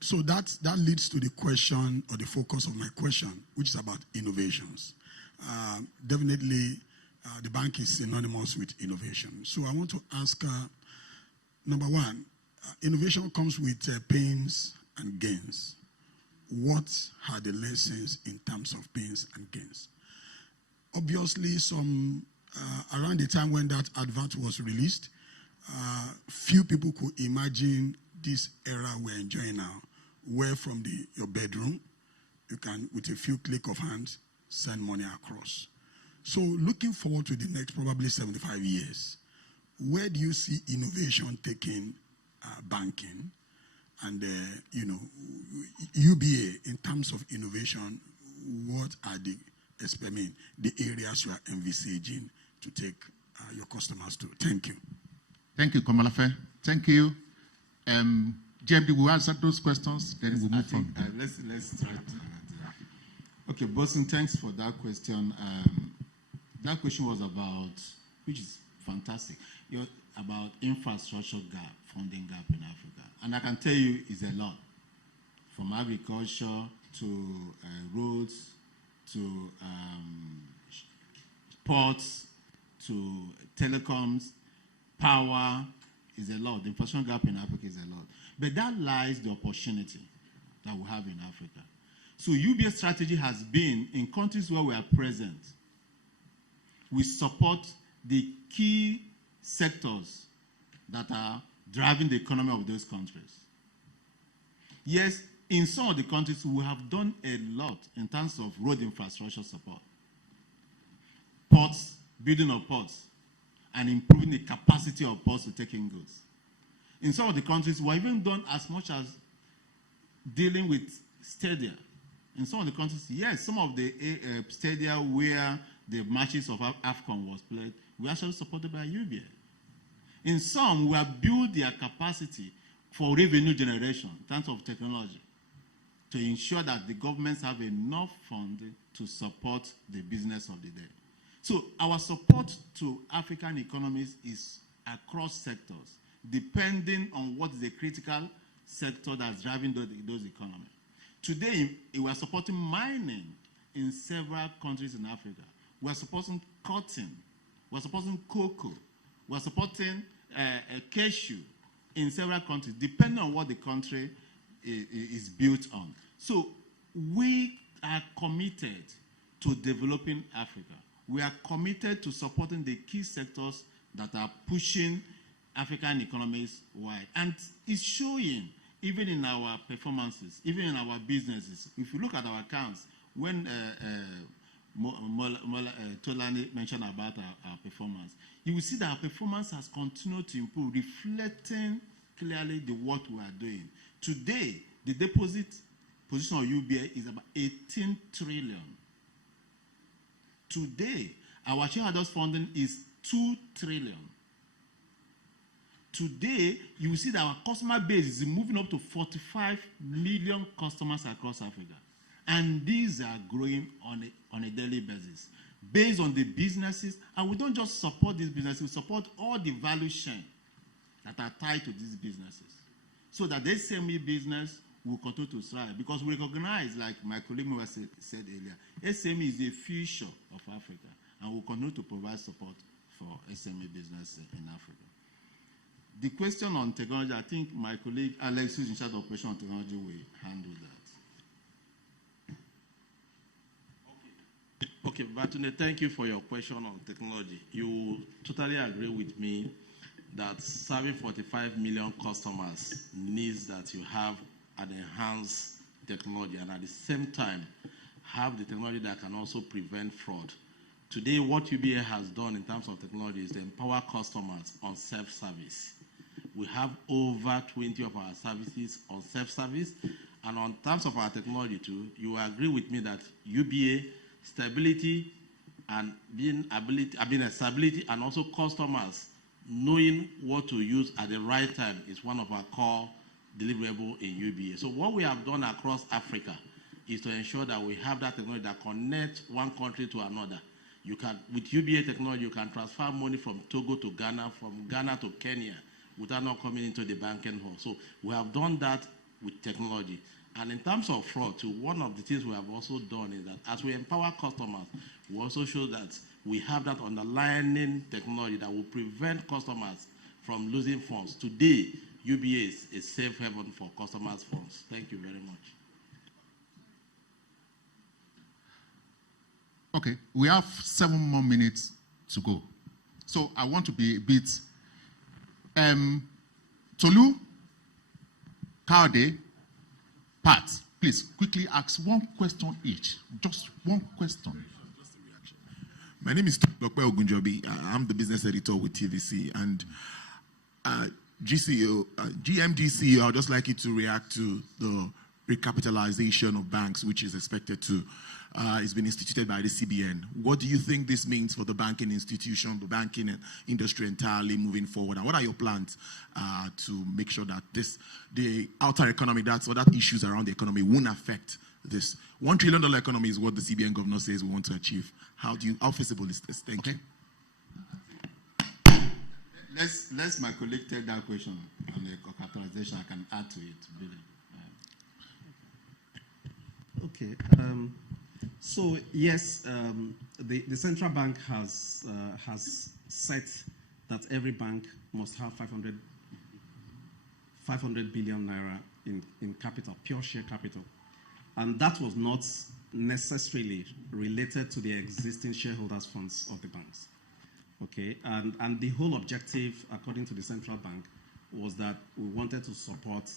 so that leads to the question, or the focus of my question, which is about innovations. Definitely, the bank is synonymous with innovation. So I want to ask, number one, innovation comes with pains and gains. What are the lessons in terms of pains and gains? Obviously, around the time when that advert was released, few people could imagine this era we're enjoying now, where from your bedroom, you can, with a few click of hands, send money across. So looking forward to the next probably 75 years, where do you see innovation taking banking? And, UBA, in terms of innovation, what are the areas you are envisaging to take your customers to? Thank you. Thank you, Komolafe. Thank you. GMD will answer those questions, then we'll move on. Let's try to. Okay, Bosun, thanks for that question. That question was about, which is fantastic, about infrastructure gap, funding gap in Africa. And I can tell you it's a lot, from agriculture to roads to ports to telecoms, power is a lot. The infrastructure gap in Africa is a lot. But that lies the opportunity that we have in Africa. So UBS strategy has been, in countries where we are present, we support the key sectors that are driving the economy of those countries. Yes, in some of the countries, we have done a lot in terms of road infrastructure support, ports, building of ports, and improving the capacity of ports to take in goods. In some of the countries, we've even done as much as dealing with stadia. In some of the countries, yes, some of the stadia where the matches of AFCON was played, we actually supported by UBA. In some, we have built their capacity for revenue generation in terms of technology to ensure that the governments have enough funding to support the business of the day. So our support to African economies is across sectors, depending on what is the critical sector that's driving those economies. Today, we are supporting mining in several countries in Africa. We are supporting cotton. We are supporting cocoa. We are supporting cashew in several countries, depending on what the country is built on. So we are committed to developing Africa. We are committed to supporting the key sectors that are pushing African economies wide. And it's showing even in our performances, even in our businesses. If you look at our accounts, when Tolani mentioned about our performance, you will see that our performance has continued to improve, reflecting clearly the work we are doing. Today, the deposit position of UBA is about 18 trillion. Today, our shareholders' funding is 2 trillion. Today, you will see that our customer base is moving up to 45 million customers across Africa. And these are growing on a daily basis, based on the businesses. And we don't just support these businesses, we support all the value chain that are tied to these businesses, so that the SME business will continue to thrive. Because we recognize, like my colleague said earlier, SME is the future of Africa, and we'll continue to provide support for SME business in Africa. The question on technology, I think my colleague Alex, who's in charge of operation on technology, will handle that. Okay, Batune, thank you for your question on technology. You totally agree with me that serving 45 million customers needs that you have an enhanced technology, and at the same time have the technology that can also prevent fraud. Today, what UBA has done in terms of technology is to empower customers on self-service. We have over 20 of our services on self-service, and on terms of our technology too, you agree with me that UBA stability and stability and also customers knowing what to use at the right time is one of our core deliverables in UBA. So what we have done across Africa is to ensure that we have that technology that connects one country to another. You can, with UBA technology, you can transfer money from Togo to Ghana, from Ghana to Kenya, without not coming into the banking hall. So we have done that with technology. And in terms of fraud, too, one of the things we have also done is that as we empower customers, we also show that we have that underlying technology that will prevent customers from losing funds. Today, UBA is a safe haven for customers' funds. Thank you very much. Okay, we have 7 more minutes to go. So I want to be a bit... Tolu, Kaude, Pat, please quickly ask one question each. Just one question. Just a reaction. My name is Lokpe Ogunjobi. I'm the business editor with TVC. And GMD CEO, I'd just like you to react to the recapitalization of banks, which is expected to it's been instituted by the CBN. What do you think this means for the banking institution, the banking industry entirely moving forward? And what are your plans to make sure that the outer economy, other issues around the economy won't affect this? $1 trillion economy is what the CBN governor says we want to achieve. How feasible is this? Thank you. Let's my colleague take that question on the capitalization. I can add to it, really. Okay. So yes, the central bank has set that every bank must have 500 billion naira in capital, pure share capital, and that was not necessarily related to the existing shareholders' funds of the banks. Okay, and the whole objective, according to the central bank, was that we wanted to support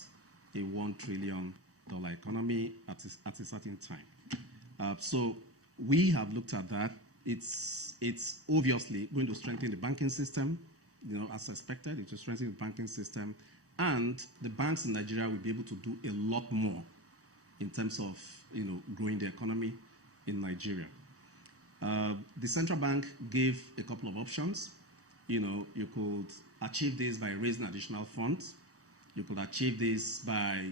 a $1 trillion economy at a certain time. So we have looked at that. It's obviously going to strengthen the banking system, as expected. It will strengthen the banking system, and the banks in Nigeria will be able to do a lot more in terms of growing the economy in Nigeria. The central bank gave a couple of options. You could achieve this by raising additional funds. You could achieve this by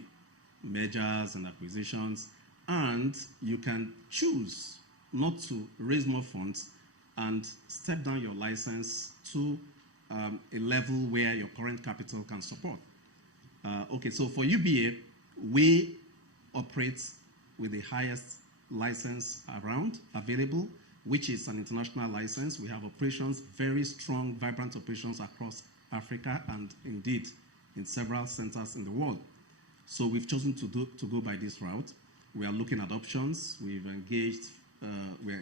mergers and acquisitions. And you can choose not to raise more funds and step down your license to a level where your current capital can support. Okay, so for UBA, we operate with the highest license available, which is an international license. We have operations, very strong, vibrant operations across Africa and indeed in several centers in the world. So we've chosen to go by this route. We are looking at options. We're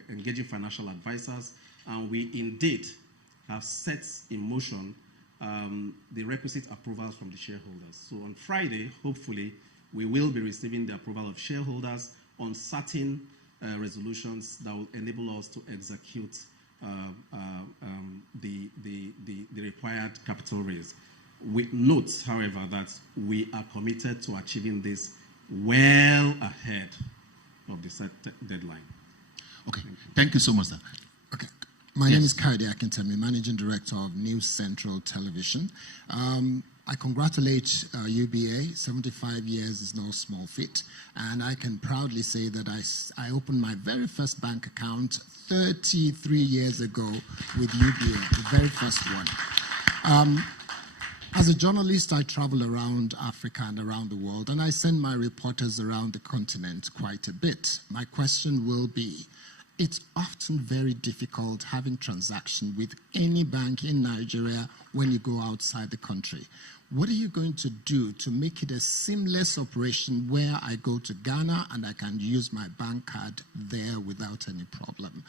engaging financial advisors, and we indeed have set in motion the requisite approvals from the shareholders. So on Friday, hopefully, we will be receiving the approval of shareholders on certain resolutions that will enable us to execute the required capital raise. We note, however, that we are committed to achieving this well ahead of the set deadline. Okay, thank you so much, sir. Okay, my name is Kaide Akintemi, Managing Director of News Central Television. I congratulate UBA. 75 years is no small feat, and I can proudly say that I opened my very first bank account 33 years ago with UBA, the very first one. As a journalist, I travel around Africa and around the world, and I send my reporters around the continent quite a bit. My question will be, it's often very difficult having transaction with any bank in Nigeria when you go outside the country. What are you going to do to make it a seamless operation where I go to Ghana and I can use my bank card there without any problem?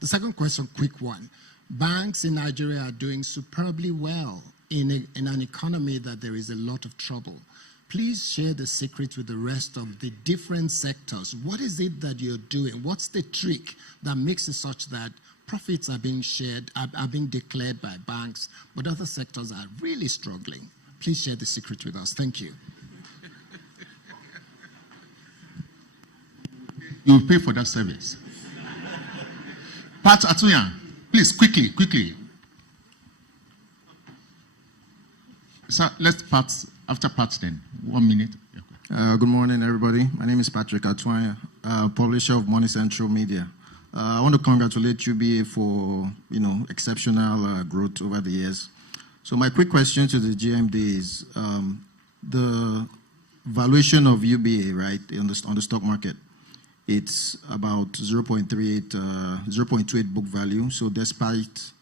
The second question, quick one. Banks in Nigeria are doing superbly well in an economy that there is a lot of trouble. Please share the secret with the rest of the different sectors. What is it that you're doing? What's the trick that makes it such that profits are being shared, are being declared by banks, but other sectors are really struggling? Please share the secret with us. Thank you. You will pay for that service. Pat Atuyan, please, quickly. Sir, let's part, after Pat then. 1 minute. Good morning, everybody. My name is Patrick Atuanya, publisher of Money Central Media. I want to congratulate UBA for, exceptional growth over the years. So my quick question to the GMD is the valuation of UBA, right, on the stock market. It's about 0.28 book value. So despite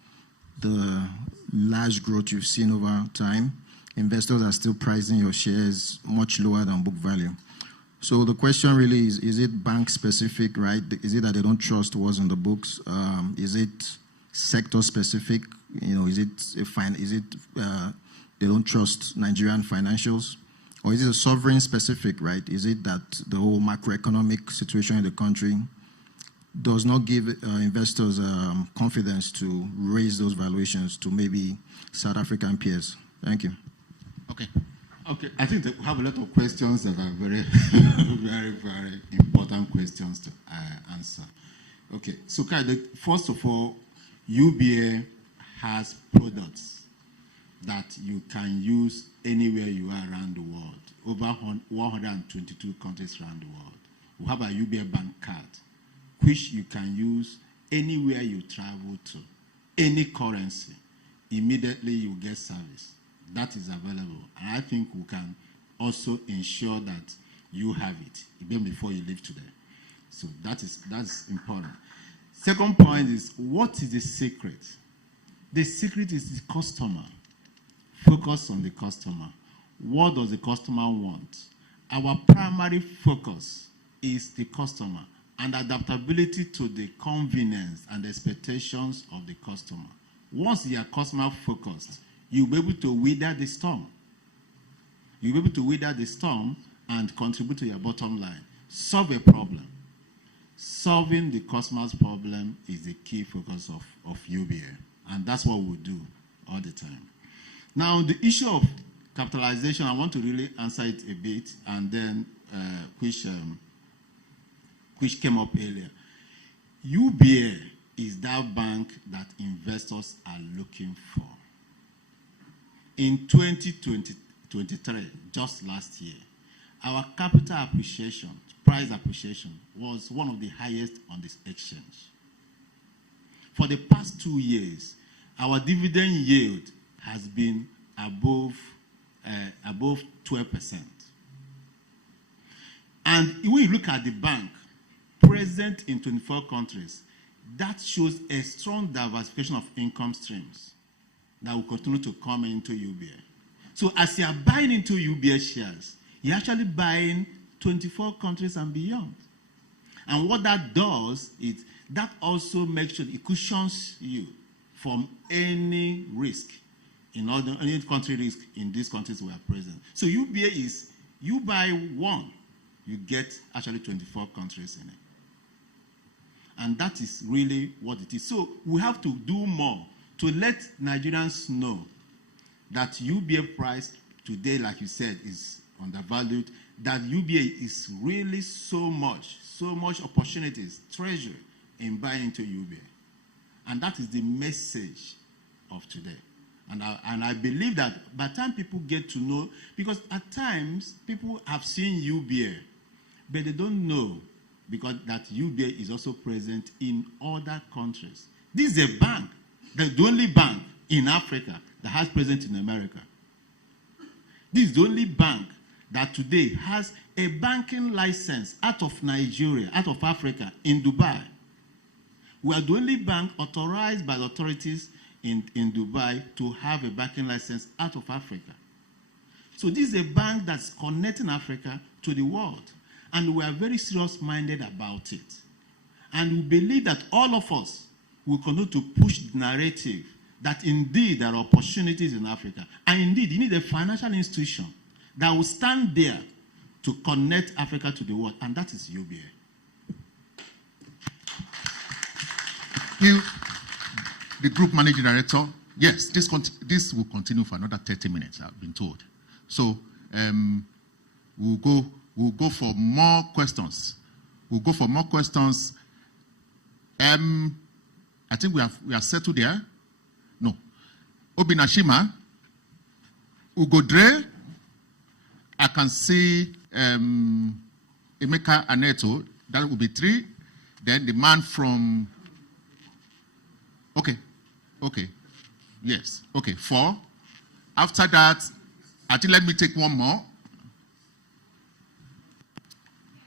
the large growth you've seen over time, investors are still pricing your shares much lower than book value. So the question really is it bank specific, right? Is it that they don't trust what's in the books? Is it sector specific? Is it they don't trust Nigerian financials? Or is it a sovereign specific, right? Is it that the whole macroeconomic situation in the country does not give investors confidence to raise those valuations to maybe South African peers? Thank you. Okay. Okay, I think that we have a lot of questions that are very, very, very important questions to answer. Okay, so first of all, UBA has products that you can use anywhere you are around the world, over 122 countries around the world. We have a UBA bank card, which you can use anywhere you travel to, any currency. Immediately you get service. That is available. And I think we can also ensure that you have it even before you leave today. So that's important. Second point is, what is the secret? The secret is the customer. Focus on the customer. What does the customer want? Our primary focus is the customer and adaptability to the convenience and expectations of the customer. Once you are customer focused, you'll be able to weather the storm. You'll be able to weather the storm and contribute to your bottom line. Solve a problem. Solving the customer's problem is the key focus of UBA. And that's what we do all the time. Now, the issue of capitalization, I want to really answer it a bit, and then which came up earlier. UBA is that bank that investors are looking for. In 2023, just last year, our capital appreciation, price appreciation, was one of the highest on this exchange. For the past 2 years, our dividend yield has been above 12%. And when you look at the bank, present in 24 countries, that shows a strong diversification of income streams that will continue to come into UBA. So as you are buying into UBA shares, you're actually buying 24 countries and beyond. And what that does is that also makes sure it cushions you from any risk, any country risk in these countries we are present. So UBA is, you buy one, you get actually 24 countries in it. And that is really what it is. So we have to do more to let Nigerians know that UBA price today, like you said, is undervalued, that UBA is really so much opportunities, treasure in buying into UBA. And that is the message of today. And I believe that by the time people get to know, because at times people have seen UBA, but they don't know because that UBA is also present in other countries. This is a bank, the only bank in Africa that has presence in America. This is the only bank that today has a banking license out of Nigeria, out of Africa, in Dubai. We are the only bank authorized by the authorities in Dubai to have a banking license out of Africa. So this is a bank that's connecting Africa to the world. And we are very serious-minded about it. And we believe that all of us will continue to push the narrative that indeed there are opportunities in Africa. And indeed, you need a financial institution that will stand there to connect Africa to the world. And that is UBA. You, the group managing director, yes, this will continue for another 30 minutes, I've been told. So we'll go for more questions. We'll go for more questions. I think we are settled there. No. Obinashima, Ugodre, I can see Emeka Aneto, that will be 3. Then the man from, okay, yes, okay, 4. After that, I think let me take one more.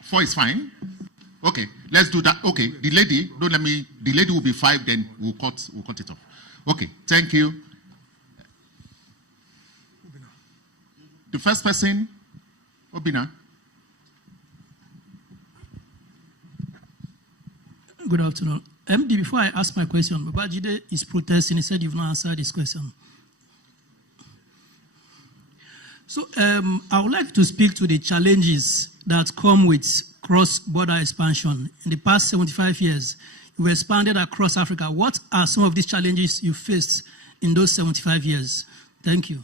4 is fine. Okay, let's do that. Okay, the lady will be 5, then we'll cut it off. Okay, thank you. The first person, Obina. Good afternoon. MD, before I ask my question, Babajide is protesting. He said you've not answered his question. So I would like to speak to the challenges that come with cross-border expansion. In the past 75 years, you expanded across Africa. What are some of these challenges you faced in those 75 years? Thank you.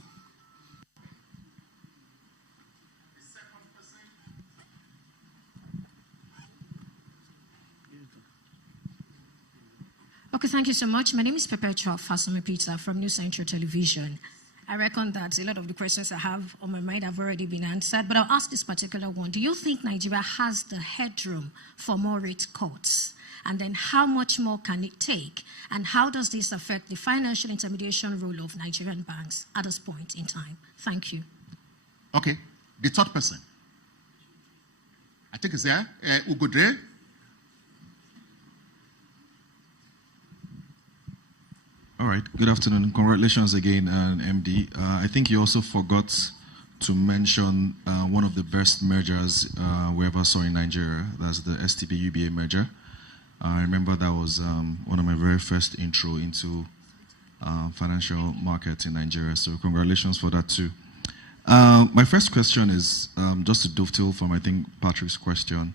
Okay, thank you so much. My name is Perpetua Fasumi Peter from New Central Television. I reckon that a lot of the questions I have on my mind have already been answered, but I'll ask this particular one. Do you think Nigeria has the headroom for more rate cuts? And then how much more can it take? And how does this affect the financial intermediation role of Nigerian banks at this point in time? Thank you. Okay, the third person. I think it's there. Ugodre. All right, good afternoon. Congratulations again, MD. I think you also forgot to mention one of the best mergers we ever saw in Nigeria. That's the STB-UBA merger. I remember that was one of my very first intro into financial markets in Nigeria. So congratulations for that too. My first question is just to dovetail from, I think, Patrick's question.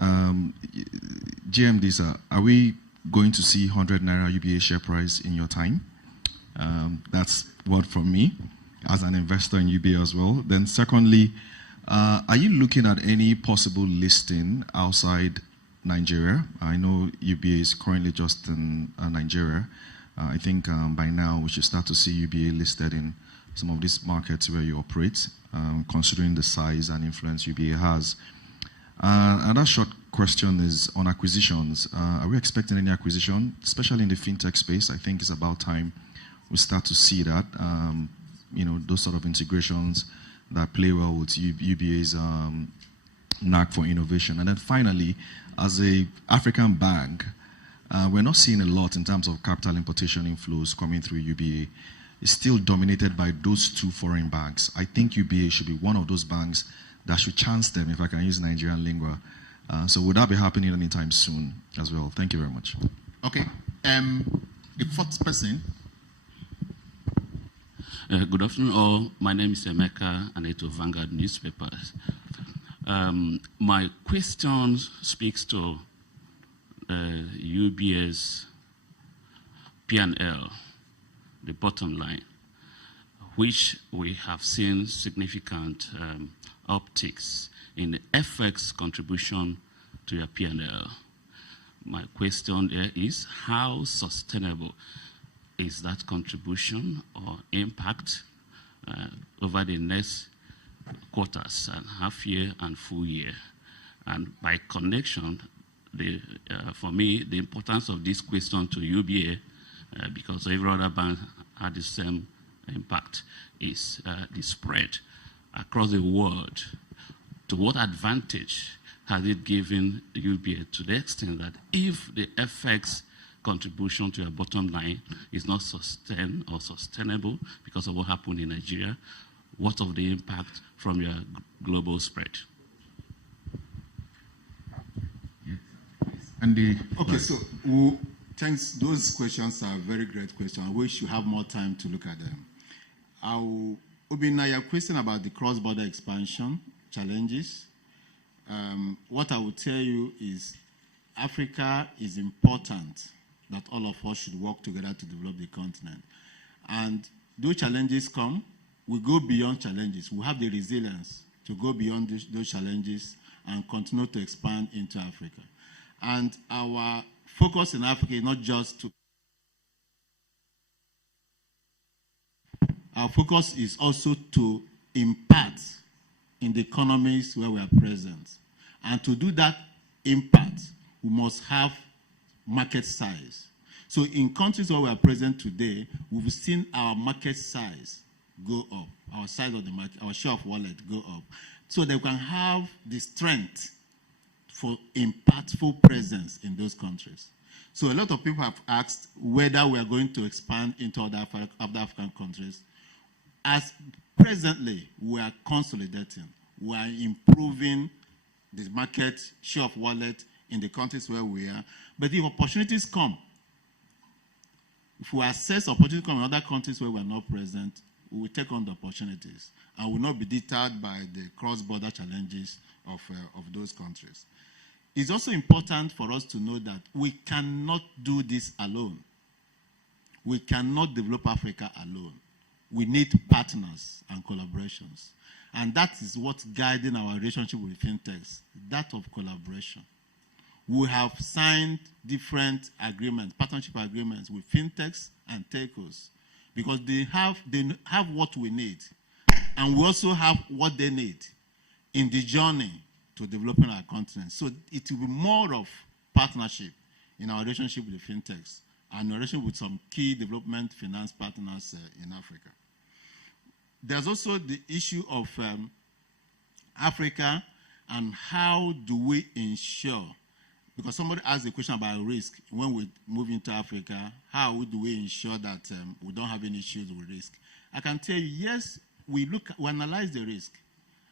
GMD, sir, are we going to see 100 Naira UBA share price in your time? That's word from me as an investor in UBA as well. Then secondly, are you looking at any possible listing outside Nigeria? I know UBA is currently just in Nigeria. I think by now we should start to see UBA listed in some of these markets where you operate, considering the size and influence UBA has. Another short question is on acquisitions. Are we expecting any acquisition, especially in the fintech space? I think it's about time we start to see that, those sort of integrations that play well with UBA's knack for innovation. And then finally, as an African bank, we're not seeing a lot in terms of capital importation inflows coming through UBA. It's still dominated by those two foreign banks. I think UBA should be one of those banks that should chance them, if I can use Nigerian lingua. So would that be happening anytime soon as well? Thank you very much. Okay. The fourth person. Good afternoon all. My name is Emeka Aneto, Vanguard Newspapers. My question speaks to UBA's P&L, the bottom line, which we have seen significant upticks in the FX contribution to your P&L. My question there is, how sustainable is that contribution or impact over the next quarters and half year and full year? And by connection, for me, the importance of this question to UBA, because every other bank had the same impact, is the spread across the world. To what advantage has it given UBA, to the extent that if the FX contribution to your bottom line is not sustained or sustainable because of what happened in Nigeria, what of the impact from your global spread? Thanks. Those questions are very great questions. I wish you have more time to look at them. Obina, your question about the cross-border expansion challenges. What I will tell you is Africa is important, that all of us should work together to develop the continent. And those challenges come, we go beyond challenges. We have the resilience to go beyond those challenges and continue to expand into Africa. And our focus in Africa is not just to... Our focus is also to impact in the economies where we are present. And to do that impact, we must have market size. So in countries where we are present today, we've seen our market size go up, our size of the market, our share of wallet go up, so that we can have the strength for impactful presence in those countries. So a lot of people have asked whether we are going to expand into other African countries. As presently, we are consolidating. We are improving the market share of wallet in the countries where we are. But if opportunities come, if we assess opportunities come in other countries where we are not present, we will take on the opportunities and will not be deterred by the cross-border challenges of those countries. It's also important for us to know that we cannot do this alone. We cannot develop Africa alone. We need partners and collaborations. And that is what's guiding our relationship with fintechs, that of collaboration. we have signed different agreements, partnership agreements with fintechs and telcos, because they have what we need, and we also have what they need in the journey to developing our continent. So it will be more of partnership in our relationship with the fintechs and our relationship with some key development finance partners in Africa. There's also the issue of Africa and how do we ensure, because somebody asked a question about risk when we move into Africa, how do we ensure that we don't have any issues with risk? I can tell you, yes, we analyze the risk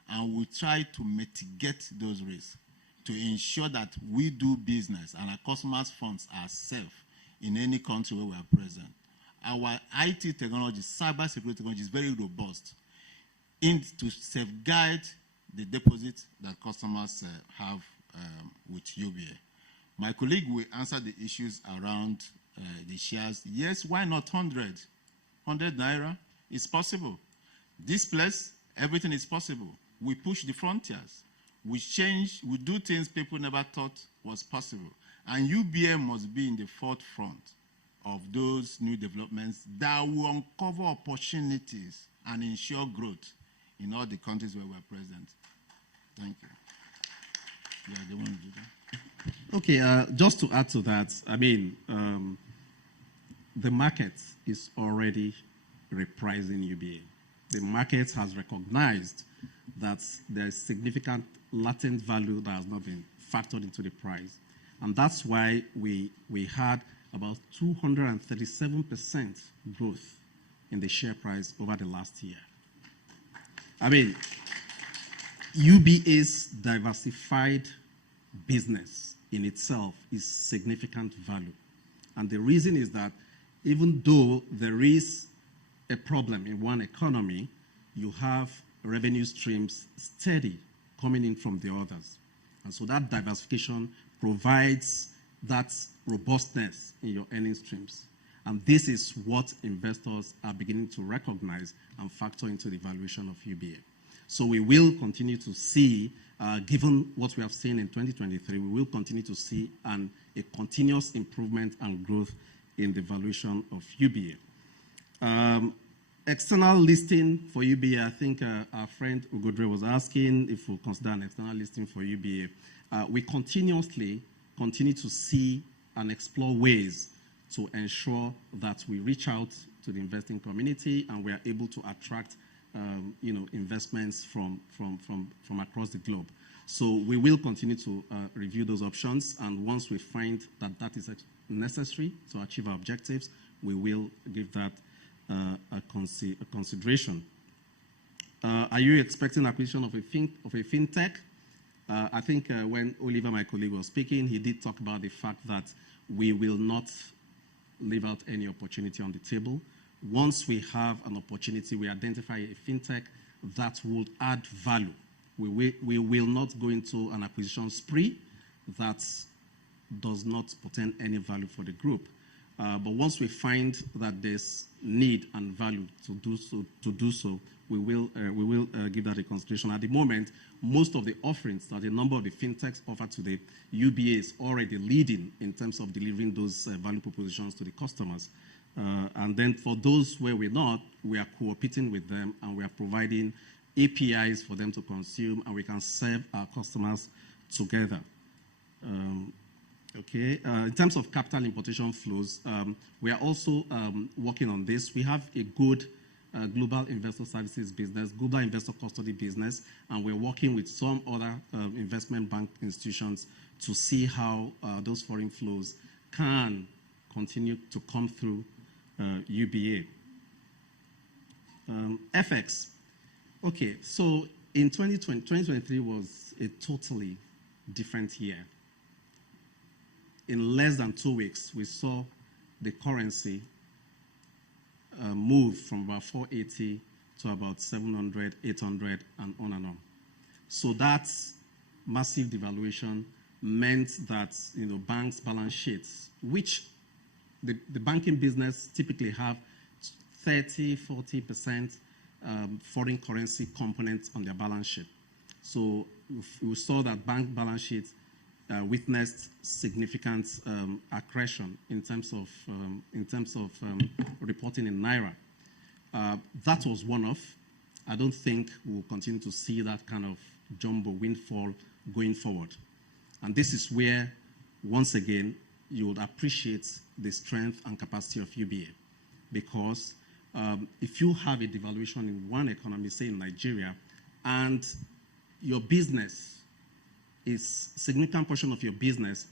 and we try to mitigate those risks to ensure that we do business and our customers' funds are safe in any country where we are present. Our IT technology, cyber security technology is very robust to safeguard the deposits that customers have with UBA. My colleague will answer the issues around the shares. Yes, why not 100? 100 naira is possible. This place, everything is possible. We push the frontiers. We change, we do things people never thought was possible. And UBA must be in the forefront of those new developments that will uncover opportunities and ensure growth in all the countries where we are present. Thank you. Yeah, they want to do that. Okay, just to add to that, I mean, the market is already repricing UBA. The market has recognized that there is significant latent value that has not been factored into the price. And that's why we had about 237% growth in the share price over the last year. I mean, UBA's diversified business in itself is significant value. And the reason is that even though there is a problem in one economy, you have revenue streams steady coming in from the others. And so that diversification provides that robustness in your earning streams. And this is what investors are beginning to recognize and factor into the valuation of UBA. So we will continue to see, given what we have seen in 2023, we will continue to see a continuous improvement and growth in the valuation of UBA. External listing for UBA, I think our friend Ugodre was asking if we'll consider an external listing for UBA. We continuously continue to see and explore ways to ensure that we reach out to the investing community and we are able to attract investments from across the globe. So we will continue to review those options, and once we find that that is necessary to achieve our objectives, we will give that a consideration. Are you expecting acquisition of a fintech? I think when Oliver, my colleague, was speaking, he did talk about the fact that we will not leave out any opportunity on the table. Once we have an opportunity, we identify a fintech that would add value. We will not go into an acquisition spree that does not portend any value for the group. But once we find that there's need and value to do so, we will give that a consideration. At the moment, most of the offerings that a number of the fintechs offer today, UBA is already leading in terms of delivering those value propositions to the customers. And then for those where we're not, we are cooperating with them and we are providing APIs for them to consume, and we can serve our customers together. In terms of capital importation flows, we are also working on this. We have a good global investor services business, global investor custody business, and we're working with some other investment bank institutions to see how those foreign flows can continue to come through UBA. FX. Okay, so in 2023 was a totally different year. In less than 2 weeks, we saw the currency move from about 480 to about 700, 800, and on and on. So that massive devaluation meant that banks' balance sheets, which the banking business typically have 30, 40% foreign currency components on their balance sheet. So we saw that bank balance sheets witnessed significant accretion in terms of reporting in Naira. That was one-off. I don't think we'll continue to see that kind of jumbo windfall going forward. And this is where, once again, you would appreciate the strength and capacity of UBA. Because if you have a devaluation in one economy, say in Nigeria, and your business is a significant portion of your business,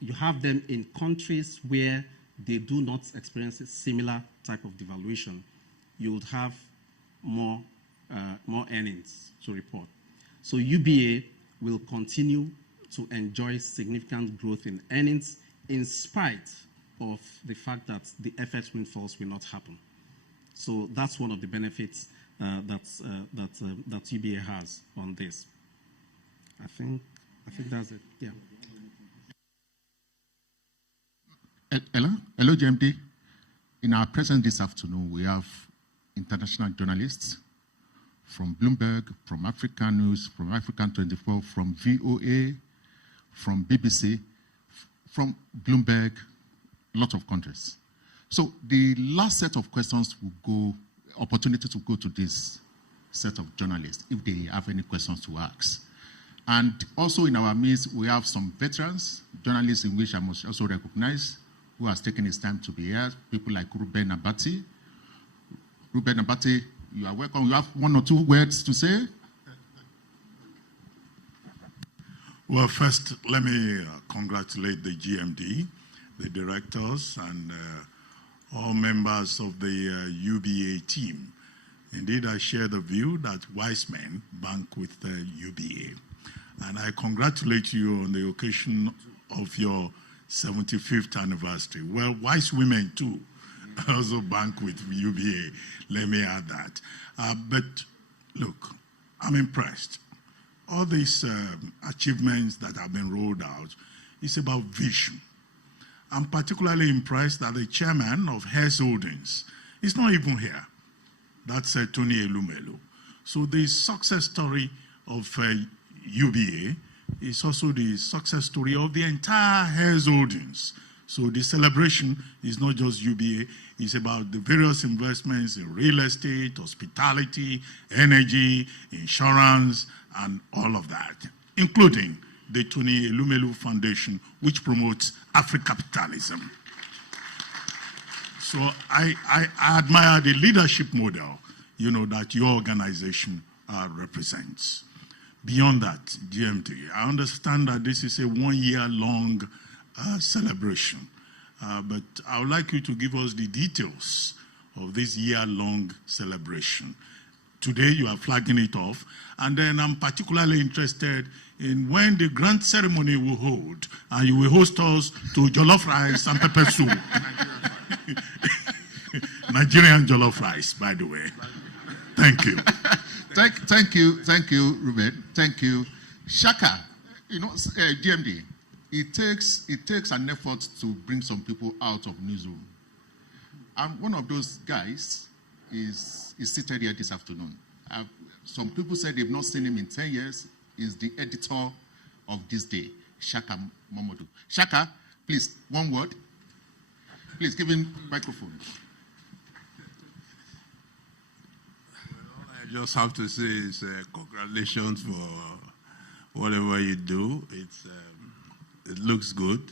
you have them in countries where they do not experience a similar type of devaluation, you would have more earnings to report. So UBA will continue to enjoy significant growth in earnings in spite of the fact that the FX windfalls will not happen. So that's one of the benefits that UBA has on this. I think that's it. Yeah. Hello, GMT. In our presence this afternoon, we have international journalists from Bloomberg, from African News, from African 24, from VOA, from BBC, from Bloomberg, lots of countries. So the last set of questions will go, opportunity to go to this set of journalists if they have any questions to ask. And also in our midst, we have some veterans, journalists in which I must also recognize, who has taken his time to be here, people like Ruben Abati. Ruben Abati, you are welcome. You have one or two words to say? Well, first, let me congratulate the GMD, the directors, and all members of the UBA team. Indeed, I share the view that wise men bank with the UBA. And I congratulate you on the occasion of your 75th anniversary. Well, wise women too also bank with UBA. Let me add that. But look, I'm impressed. All these achievements that have been rolled out is about vision. I'm particularly impressed that the chairman of Hess Holdings is not even here. That's Tony Elumelu. So the success story of UBA is also the success story of the entire Hess Holdings. So the celebration is not just UBA, it's about the various investments in real estate, hospitality, energy, insurance, and all of that, including the Tony Elumelu Foundation, which promotes Afro-capitalism. So I admire the leadership model, that your organization represents. Beyond that, GMT, I understand that this is a one-year-long celebration, but I would like you to give us the details of this year-long celebration. Today, you are flagging it off, and then I'm particularly interested in when the grand ceremony will hold, and you will host us to jollof rice and pepper soup. Nigerian jollof rice, by the way. Thank you. Thank you, Ruben. Thank you. Shaka, GMD, it takes an effort to bring some people out of newsroom. And one of those guys is seated here this afternoon. Some people said they've not seen him in 10 years. He's the editor of This Day, Shaka Momodu. Shaka, please, one word. Please give him microphone. I just have to say is congratulations for whatever you do. It looks good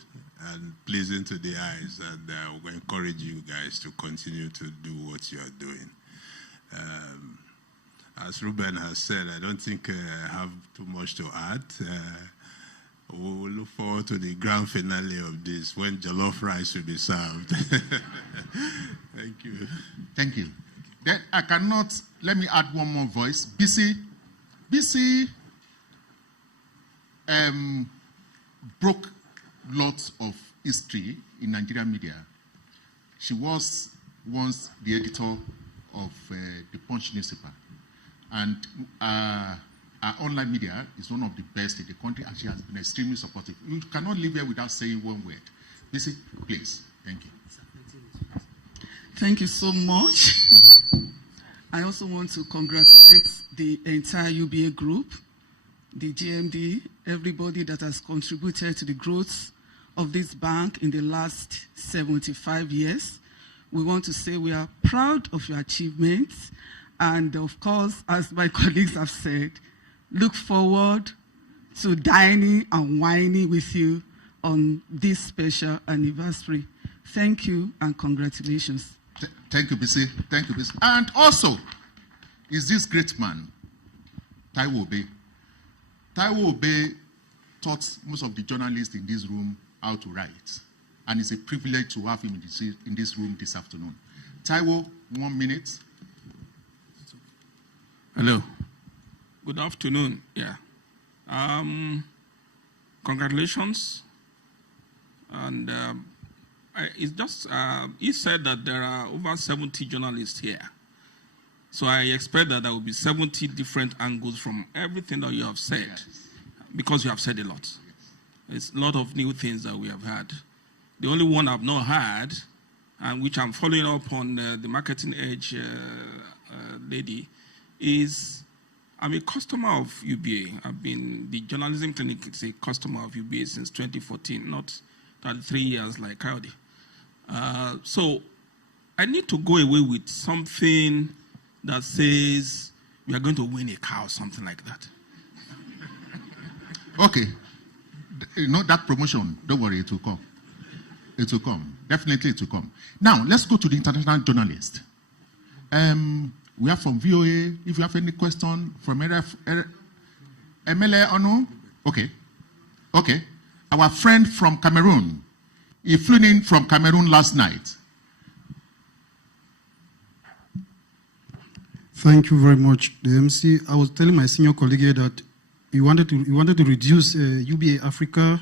and pleasing to the eyes, and we encourage you guys to continue to do what you are doing. As Ruben has said, I don't think I have too much to add. We will look forward to the grand finale of this when jollof rice will be served. Thank you. Thank you. Then I cannot, let me add one more voice. BC broke lots of history in Nigerian media. She was once the editor of the Punch newspaper. And our online media is one of the best in the country, and she has been extremely supportive. You cannot leave here without saying one word. BC, please. Thank you. Thank you so much. I also want to congratulate the entire UBA group. the GMD, everybody that has contributed to the growth of this bank in the last 75 years. We want to say we are proud of your achievements. And of course, as my colleagues have said, look forward to dining and wining with you on this special anniversary. Thank you and congratulations. Thank you, Bisi. Thank you, Bisi. And also, is this great man, Taiwo Obe. Taiwo Obe taught most of the journalists in this room how to write. And it's a privilege to have him in this room this afternoon. Taiwo, 1 minute. Hello. Good afternoon. Yeah. Congratulations. And it's just, he said that there are over 70 journalists here. So I expect that there will be 70 different angles from everything that you have said, because you have said a lot. It's a lot of new things that we have had. The only one I've not had, and which I'm following up on the Marketing Edge lady, is I'm a customer of UBA. I've been, the journalism clinic is a customer of UBA since 2014, not 33 years like Coyote. So I need to go away with something that says we are going to win a car or something like that. Okay. You know that promotion, don't worry, it will come. It will come. Definitely it will come. Now, let's go to the international journalist. We are from VOA. If you have any question from MLA Onu? Okay. Okay. Our friend from Cameroon. He flew in from Cameroon last night. Thank you very much, the MC. I was telling my senior colleague here that you wanted to reduce UBA Africa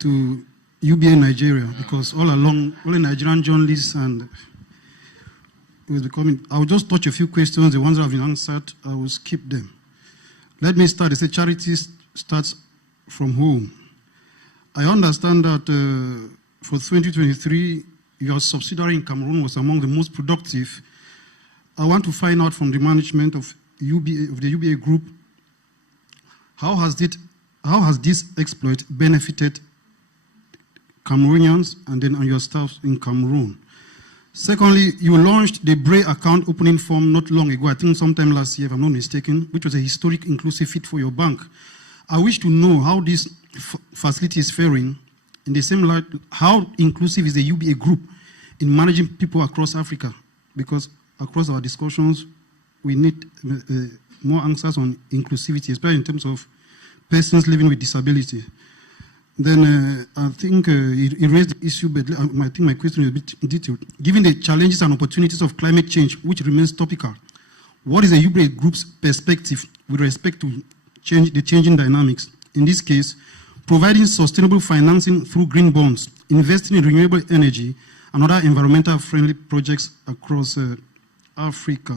to UBA Nigeria, because all along, all the Nigerian journalists, and it was becoming, I will just touch a few questions, the ones that have been answered, I will skip them. Let me start. They say charity starts from home. I understand that for 2023, your subsidiary in Cameroon was among the most productive. I want to find out from the management of the UBA group, how has this exploit benefited Cameroonians and then your staff in Cameroon? Secondly, you launched the Bray account opening form not long ago, I think sometime last year, if I'm not mistaken, which was a historic inclusive feat for your bank. I wish to know how this facility is faring. In the same light, how inclusive is the UBA group in managing people across Africa? Because across our discussions, we need more answers on inclusivity, especially in terms of persons living with disability. Then I think it raised the issue, but I think my question is a bit detailed. Given the challenges and opportunities of climate change, which remains topical, what is the UBA group's perspective with respect to the changing dynamics? In this case, providing sustainable financing through green bonds, investing in renewable energy, and other environmental friendly projects across Africa.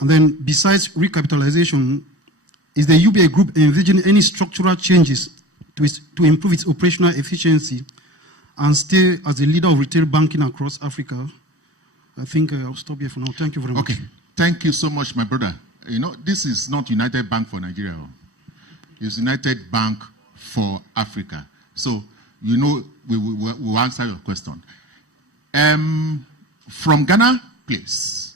And then besides recapitalization, is the UBA group envisioning any structural changes to improve its operational efficiency and stay as a leader of retail banking across Africa? I think I'll stop here for now. Thank you very much. Okay. Thank you so much, my brother. You know, this is not United Bank for Nigeria. It's United Bank for Africa. So, you know, we will answer your question. From Ghana, please.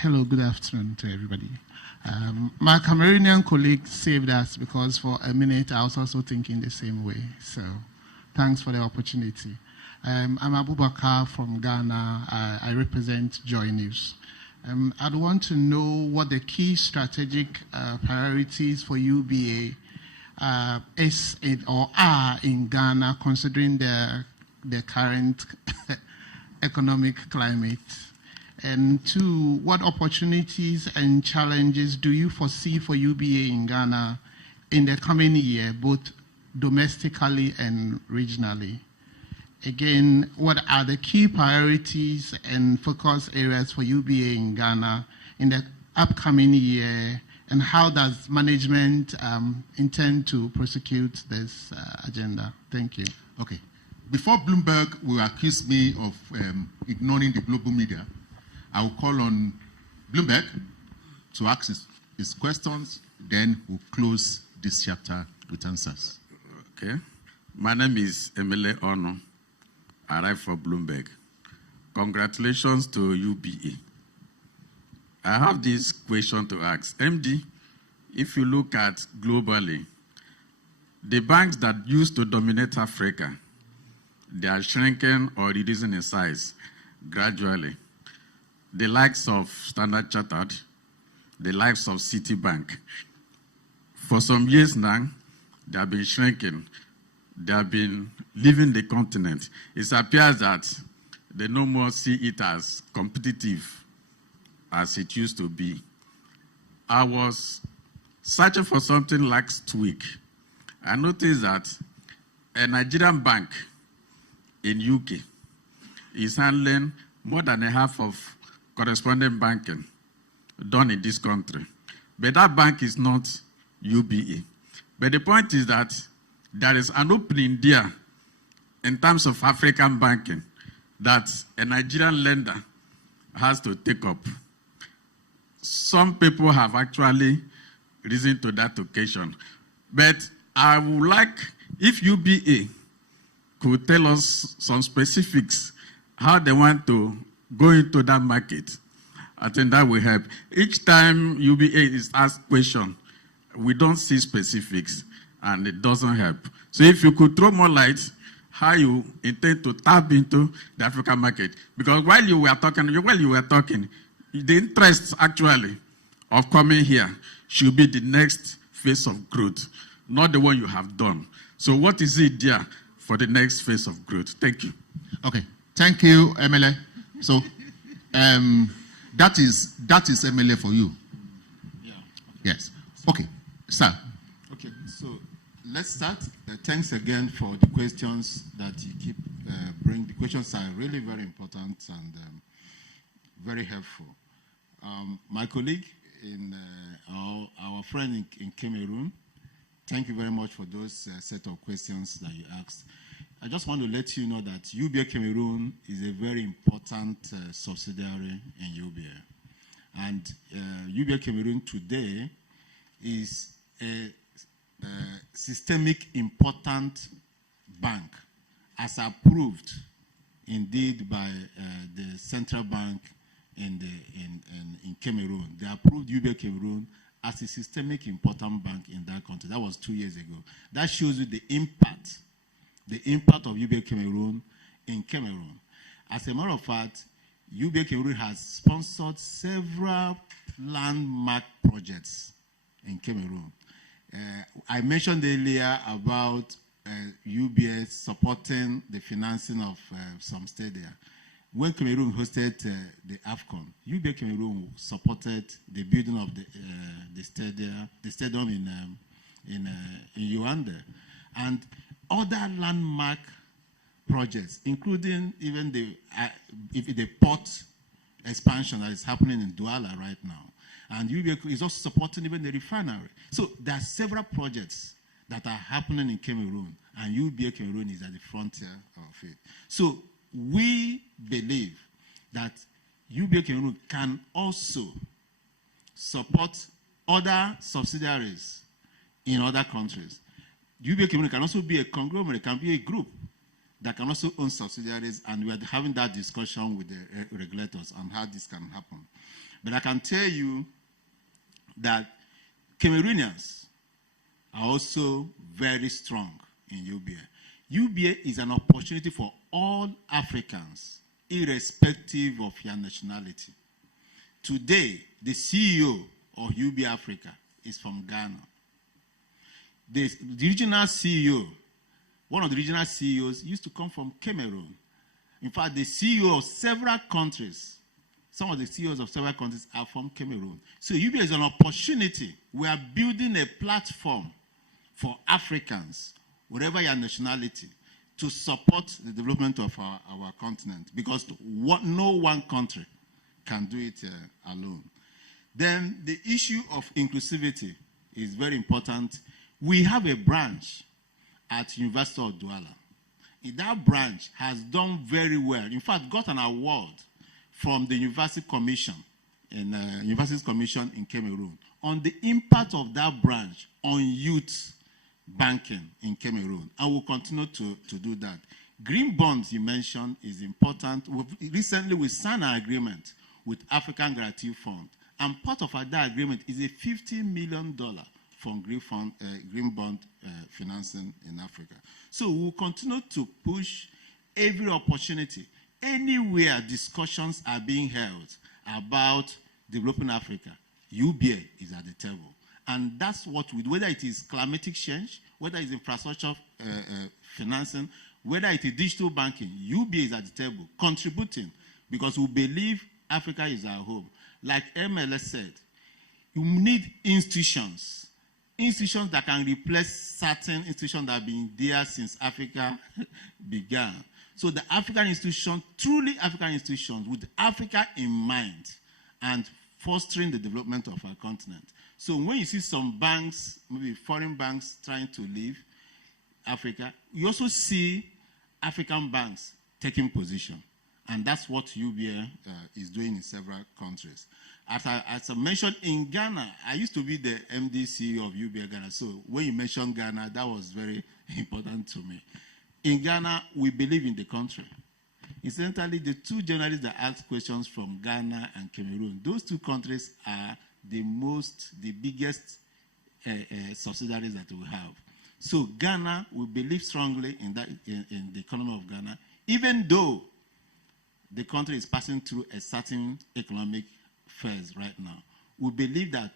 Hello, good afternoon to everybody. My Cameroonian colleague saved us because for a minute I was also thinking the same way. So thanks for the opportunity. I'm Abubakar from Ghana. I represent Joy News. I'd want to know what the key strategic priorities for UBA is or are in Ghana, considering the current economic climate. And two, what opportunities and challenges do you foresee for UBA in Ghana in the coming year, both domestically and regionally? Again, what are the key priorities and focus areas for UBA in Ghana in the upcoming year, and how does management intend to prosecute this agenda? Thank you. Okay. before Bloomberg will accuse me of ignoring the global media, I will call on Bloomberg to ask his questions, then we'll close this chapter with answers. Okay. My name is Emile Ono. I write for Bloomberg. Congratulations to UBA. I have this question to ask. MD, if you look at globally, the banks that used to dominate Africa, they are shrinking or reducing in size gradually. The likes of Standard Chartered, the likes of Citibank, for some years now, they have been shrinking. They have been leaving the continent. It appears that they no more see it as competitive as it used to be. I was searching for something last week. I noticed that a Nigerian bank in UK is handling more than a half of correspondent banking done in this country. But that bank is not UBA. But the point is that there is an opening there in terms of African banking that a Nigerian lender has to take up. Some people have actually risen to that occasion. But I would like, if UBA could tell us some specifics, how they want to go into that market, I think that will help. Each time UBA is asked question, we don't see specifics, and it doesn't help. So if you could throw more light, how you intend to tap into the African market. Because while you were talking, the interest actually of coming here should be the next phase of growth, not the one you have done. So what is it there for the next phase of growth? Thank you. Okay, thank you, Emile. So that is Emile for you. Yeah. Yes. Okay, sir. Okay, so let's start. Thanks again for the questions that you keep bringing. The questions are really very important and very helpful. My colleague, our friend in Cameroon, thank you very much for those set of questions that you asked. I just want to let you know that UBA Cameroon is a very important subsidiary in UBA. And UBA Cameroon today is a systemic important bank, as approved indeed by the central bank in Cameroon. They approved UBA Cameroon as a systemic important bank in that country. That was 2 years ago. That shows you the impact of UBA Cameroon in Cameroon. As a matter of fact, UBA Cameroon has sponsored several landmark projects in Cameroon. I mentioned earlier about UBA supporting the financing of some stadia. When Cameroon hosted the AFCON, UBA Cameroon supported the building of the stadium in Yaoundé, and other landmark projects, including even the port expansion that is happening in Douala right now. And UBA is also supporting even the refinery. So there are several projects that are happening in Cameroon, and UBA Cameroon is at the frontier of it. So we believe that UBA Cameroon can also support other subsidiaries in other countries. UBA Cameroon can also be a conglomerate, can be a group that can also own subsidiaries, and we are having that discussion with the regulators on how this can happen. But I can tell you that Cameroonians are also very strong in UBA. UBA is an opportunity for all Africans, irrespective of your nationality. Today, the CEO of UBA Africa is from Ghana. The regional CEO, one of the regional CEOs, used to come from Cameroon. In fact, the CEO of several countries, some of the CEOs of several countries are from Cameroon. So UBA is an opportunity. We are building a platform for Africans, whatever your nationality, to support the development of our continent, because no one country can do it alone. Then the issue of inclusivity is very important. We have a branch at University of Douala. that branch has done very well. In fact, got an award from the University Commission in Cameroon on the impact of that branch on youth banking in Cameroon, and we'll continue to do that. Green bonds you mentioned is important. Recently, we signed an agreement with African Guarantee Fund, and part of that agreement is a $50 million from green bond financing in Africa. So we'll continue to push every opportunity. Anywhere discussions are being held about developing Africa, UBA is at the table. And that's what we do, whether it is climatic change, whether it's infrastructure financing, whether it is digital banking, UBA is at the table, contributing, because we believe Africa is our home. Like MLS said, you need institutions that can replace certain institutions that have been there since Africa began. So the African institutions, truly African institutions, with Africa in mind and fostering the development of our continent. So when you see some banks, maybe foreign banks, trying to leave Africa, you also see African banks taking position. And that's what UBA is doing in several countries. As I mentioned, in Ghana, I used to be the MD CEO of UBA Ghana. So when you mentioned Ghana, that was very important to me. In Ghana, we believe in the country. Incidentally, the two journalists that asked questions from Ghana and Cameroon, those two countries are the biggest subsidiaries that we have. So Ghana, we believe strongly in the economy of Ghana, even though the country is passing through a certain economic phase right now. We believe that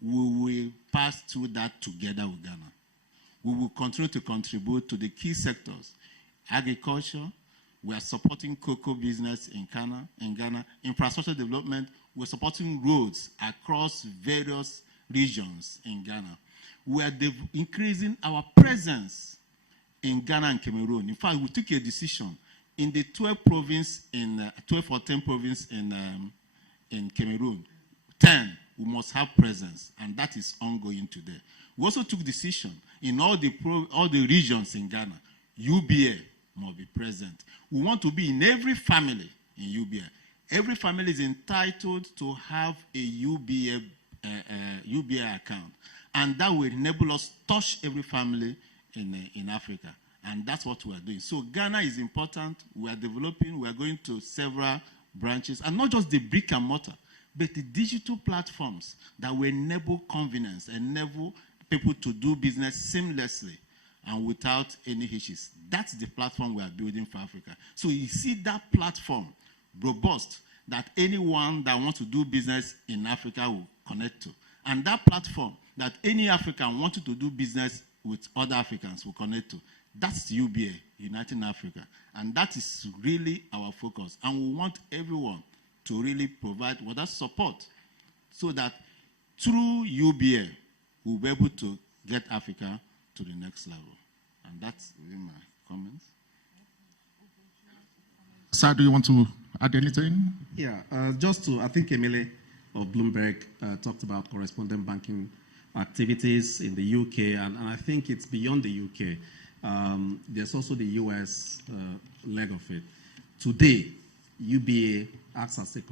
we will pass through that together with Ghana. We will continue to contribute to the key sectors. Agriculture, we are supporting cocoa business in Ghana. Infrastructure development, we're supporting roads across various regions in Ghana. We are increasing our presence in Ghana and Cameroon. In fact, we took a decision in the 12 or 10 province in Cameroon, 10 we must have presence, and that is ongoing today. We also took decision in all the regions in Ghana. UBA must be present. We want to be in every family in UBA. Every family is entitled to have a UBA account, and that will enable us to touch every family in Africa. And that's what we are doing. So Ghana is important. We are developing. We are going to several branches, and not just the brick and mortar, but the digital platforms that will enable convenience, enable people to do business seamlessly and without any hitches. That's the platform we are building for Africa. So you see that platform robust that anyone that wants to do business in Africa will connect to. And that platform that any African wanting to do business with other Africans will connect to. That's UBA, Uniting Africa. And that is really our focus. And we want everyone to really provide with us support so that through UBA, we'll be able to get Africa to the next level. And that's really my comments. Sir, do you want to add anything? Yeah, I think Emile of Bloomberg talked about correspondent banking activities in the UK, and I think it's beyond the UK. There's also the US leg of it. Today, UBA acts as a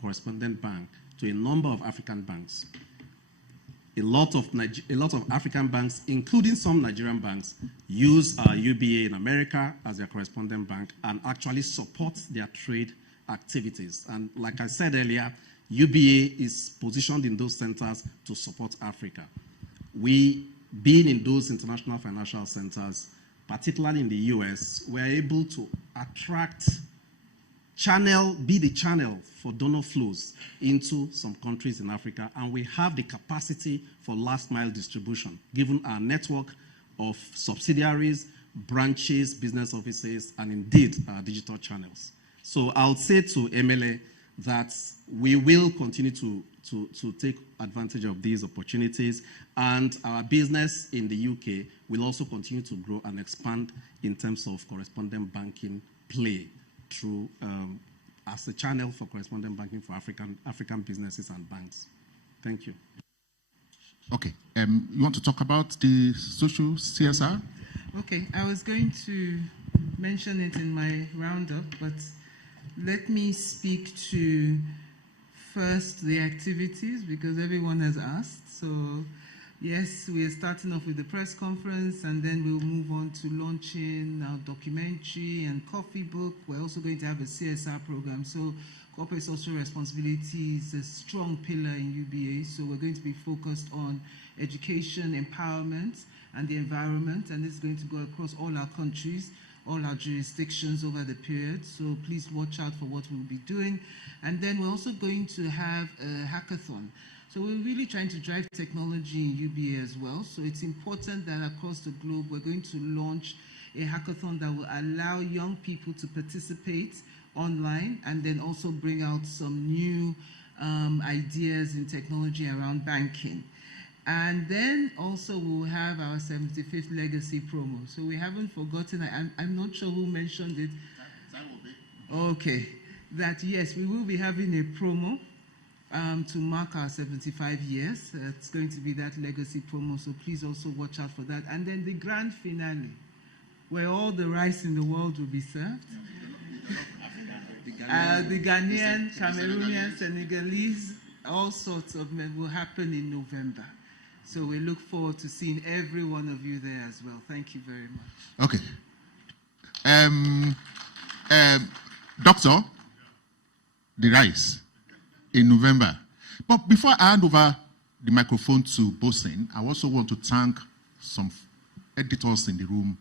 correspondent bank to a number of African banks. A lot of African banks, including some Nigerian banks, use UBA in America as their correspondent bank and actually support their trade activities. And like I said earlier, UBA is positioned in those centers to support Africa. We, being in those international financial centers, particularly in the US, we're able to be the channel for donor flows into some countries in Africa, and we have the capacity for last mile distribution, given our network of subsidiaries, branches, business offices, and indeed our digital channels. So I'll say to MLA that we will continue to take advantage of these opportunities, and our business in the UK will also continue to grow and expand in terms of correspondent banking play through as a channel for correspondent banking for African businesses and banks. Thank you. Okay. You want to talk about the social CSR? Okay. I was going to mention it in my roundup, but let me speak to first the activities because everyone has asked. So yes, we are starting off with the press conference and then we'll move on to launching our documentary and coffee book. We're also going to have a CSR program. So corporate social responsibility is a strong pillar in UBA. So we're going to be focused on education, empowerment, and the environment. And this is going to go across all our countries, all our jurisdictions over the period. So please watch out for what we'll be doing. And then we're also going to have a hackathon. So we're really trying to drive technology in UBA as well. So it's important that across the globe, we're going to launch a hackathon that will allow young people to participate online and then also bring out some new ideas in technology around banking. And then also we'll have our 75th legacy promo. So we haven't forgotten, I'm not sure who mentioned it. Okay, that yes, we will be having a promo to mark our 75 years. It's going to be that legacy promo, so please also watch out for that. And then the grand finale, where all the rice in the world will be served. The Ghanaian, Cameroonian, Senegalese, all sorts of men will happen in November. So we look forward to seeing every one of you there as well. Thank you very much. Okay. Doctor, the rice in November. But before I hand over the microphone to Bosin, I also want to thank some editors in the room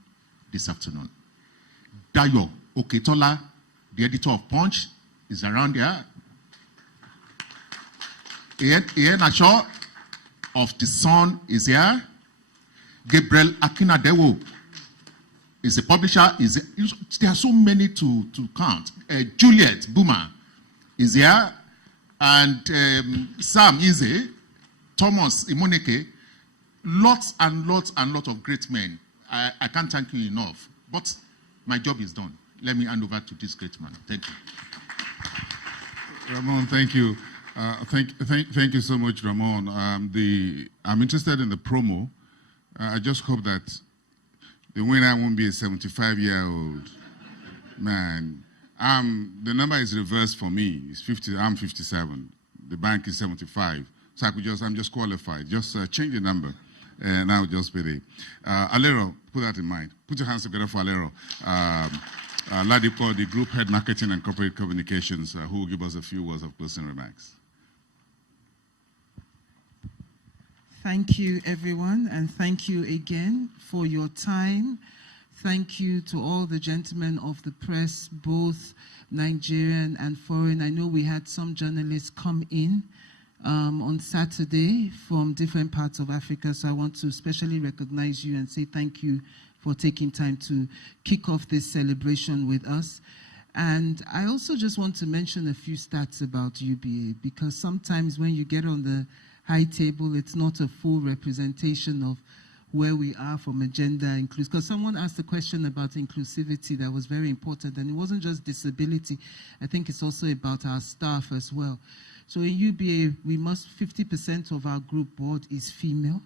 this afternoon. Dayo Oketola, the editor of Punch, is around here. Ian Ashaw of The Sun is here. Gabriel Akinadewo is a publisher. There are so many to count. Juliet Boomer is here. And Sam Ize, Thomas Imoneke, lots and lots and lots of great men. I can't thank you enough. But my job is done. Let me hand over to this great man. Thank you. Ramon, thank you. Thank you so much, Ramon. I'm interested in the promo. I just hope that the winner won't be a 75-year-old man. The number is reversed for me. It's 50. I'm 57. The bank is 75. So I'm just qualified. Just change the number, and I'll just be there. Alero, put that in mind. Put your hands together for Alero. Ladipo, the Group Head Marketing and Corporate Communications, who will give us a few words of closing remarks. Thank you, everyone, and thank you again for your time. Thank you to all the gentlemen of the press, both Nigerian and foreign. I know we had some journalists come in on Saturday from different parts of Africa, so I want to especially recognize you and say thank you for taking time to kick off this celebration with us. And I also just want to mention a few stats about UBA, because sometimes when you get on the high table, it's not a full representation of where we are from a gender inclusion. Because someone asked a question about inclusivity that was very important, and it wasn't just disability. I think it's also about our staff as well. So in UBA, 50% of our group board is female.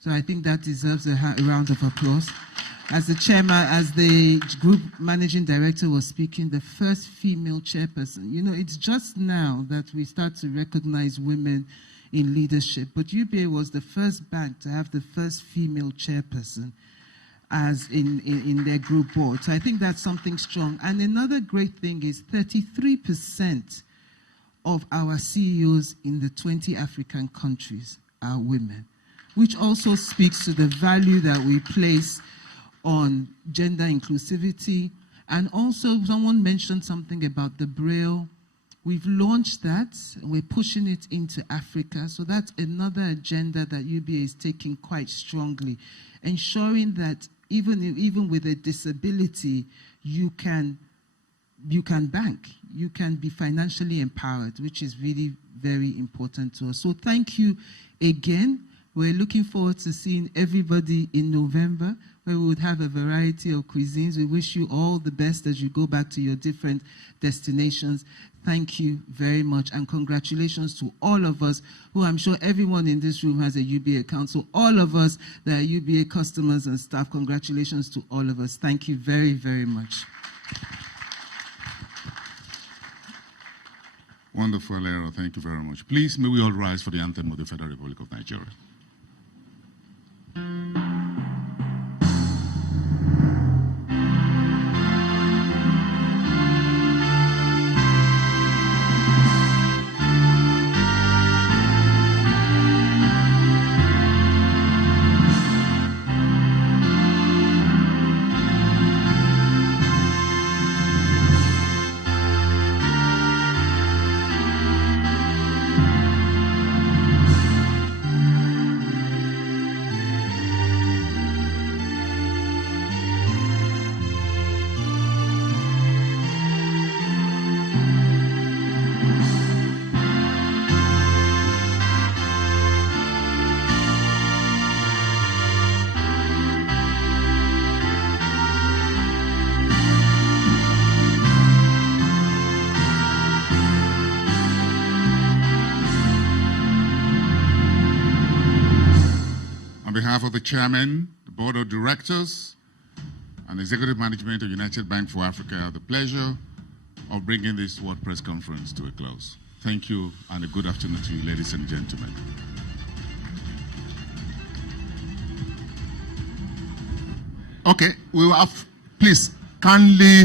So I think that deserves a round of applause. As the chairman, as the group managing director was speaking, the first female chairperson. You know, it's just now that we start to recognize women in leadership, but UBA was the first bank to have the first female chairperson as in their group board. So I think that's something strong. And another great thing is 33% of our CEOs in the 20 African countries are women, which also speaks to the value that we place on gender inclusivity. And also someone mentioned something about the Braille. We've launched that, and we're pushing it into Africa. So that's another agenda that UBA is taking quite strongly, ensuring that even with a disability, you can bank, you can be financially empowered, which is really very important to us. So thank you again. We're looking forward to seeing everybody in November. where we would have a variety of cuisines. We wish you all the best as you go back to your different destinations. Thank you very much, and congratulations to all of us who, I'm sure everyone in this room has a UBA account. So all of us that are UBA customers and staff, congratulations to all of us. Thank you very, very much. Wonderful, Alero. Thank you very much. Please, may we all rise for the anthem of the Federal Republic of Nigeria. On behalf of the Chairman, the Board of Directors, and Executive Management of United Bank for Africa, I have the pleasure of bringing this World Press Conference to a close. Thank you, and a good afternoon to you, ladies and gentlemen. Okay, we will have, please, kindly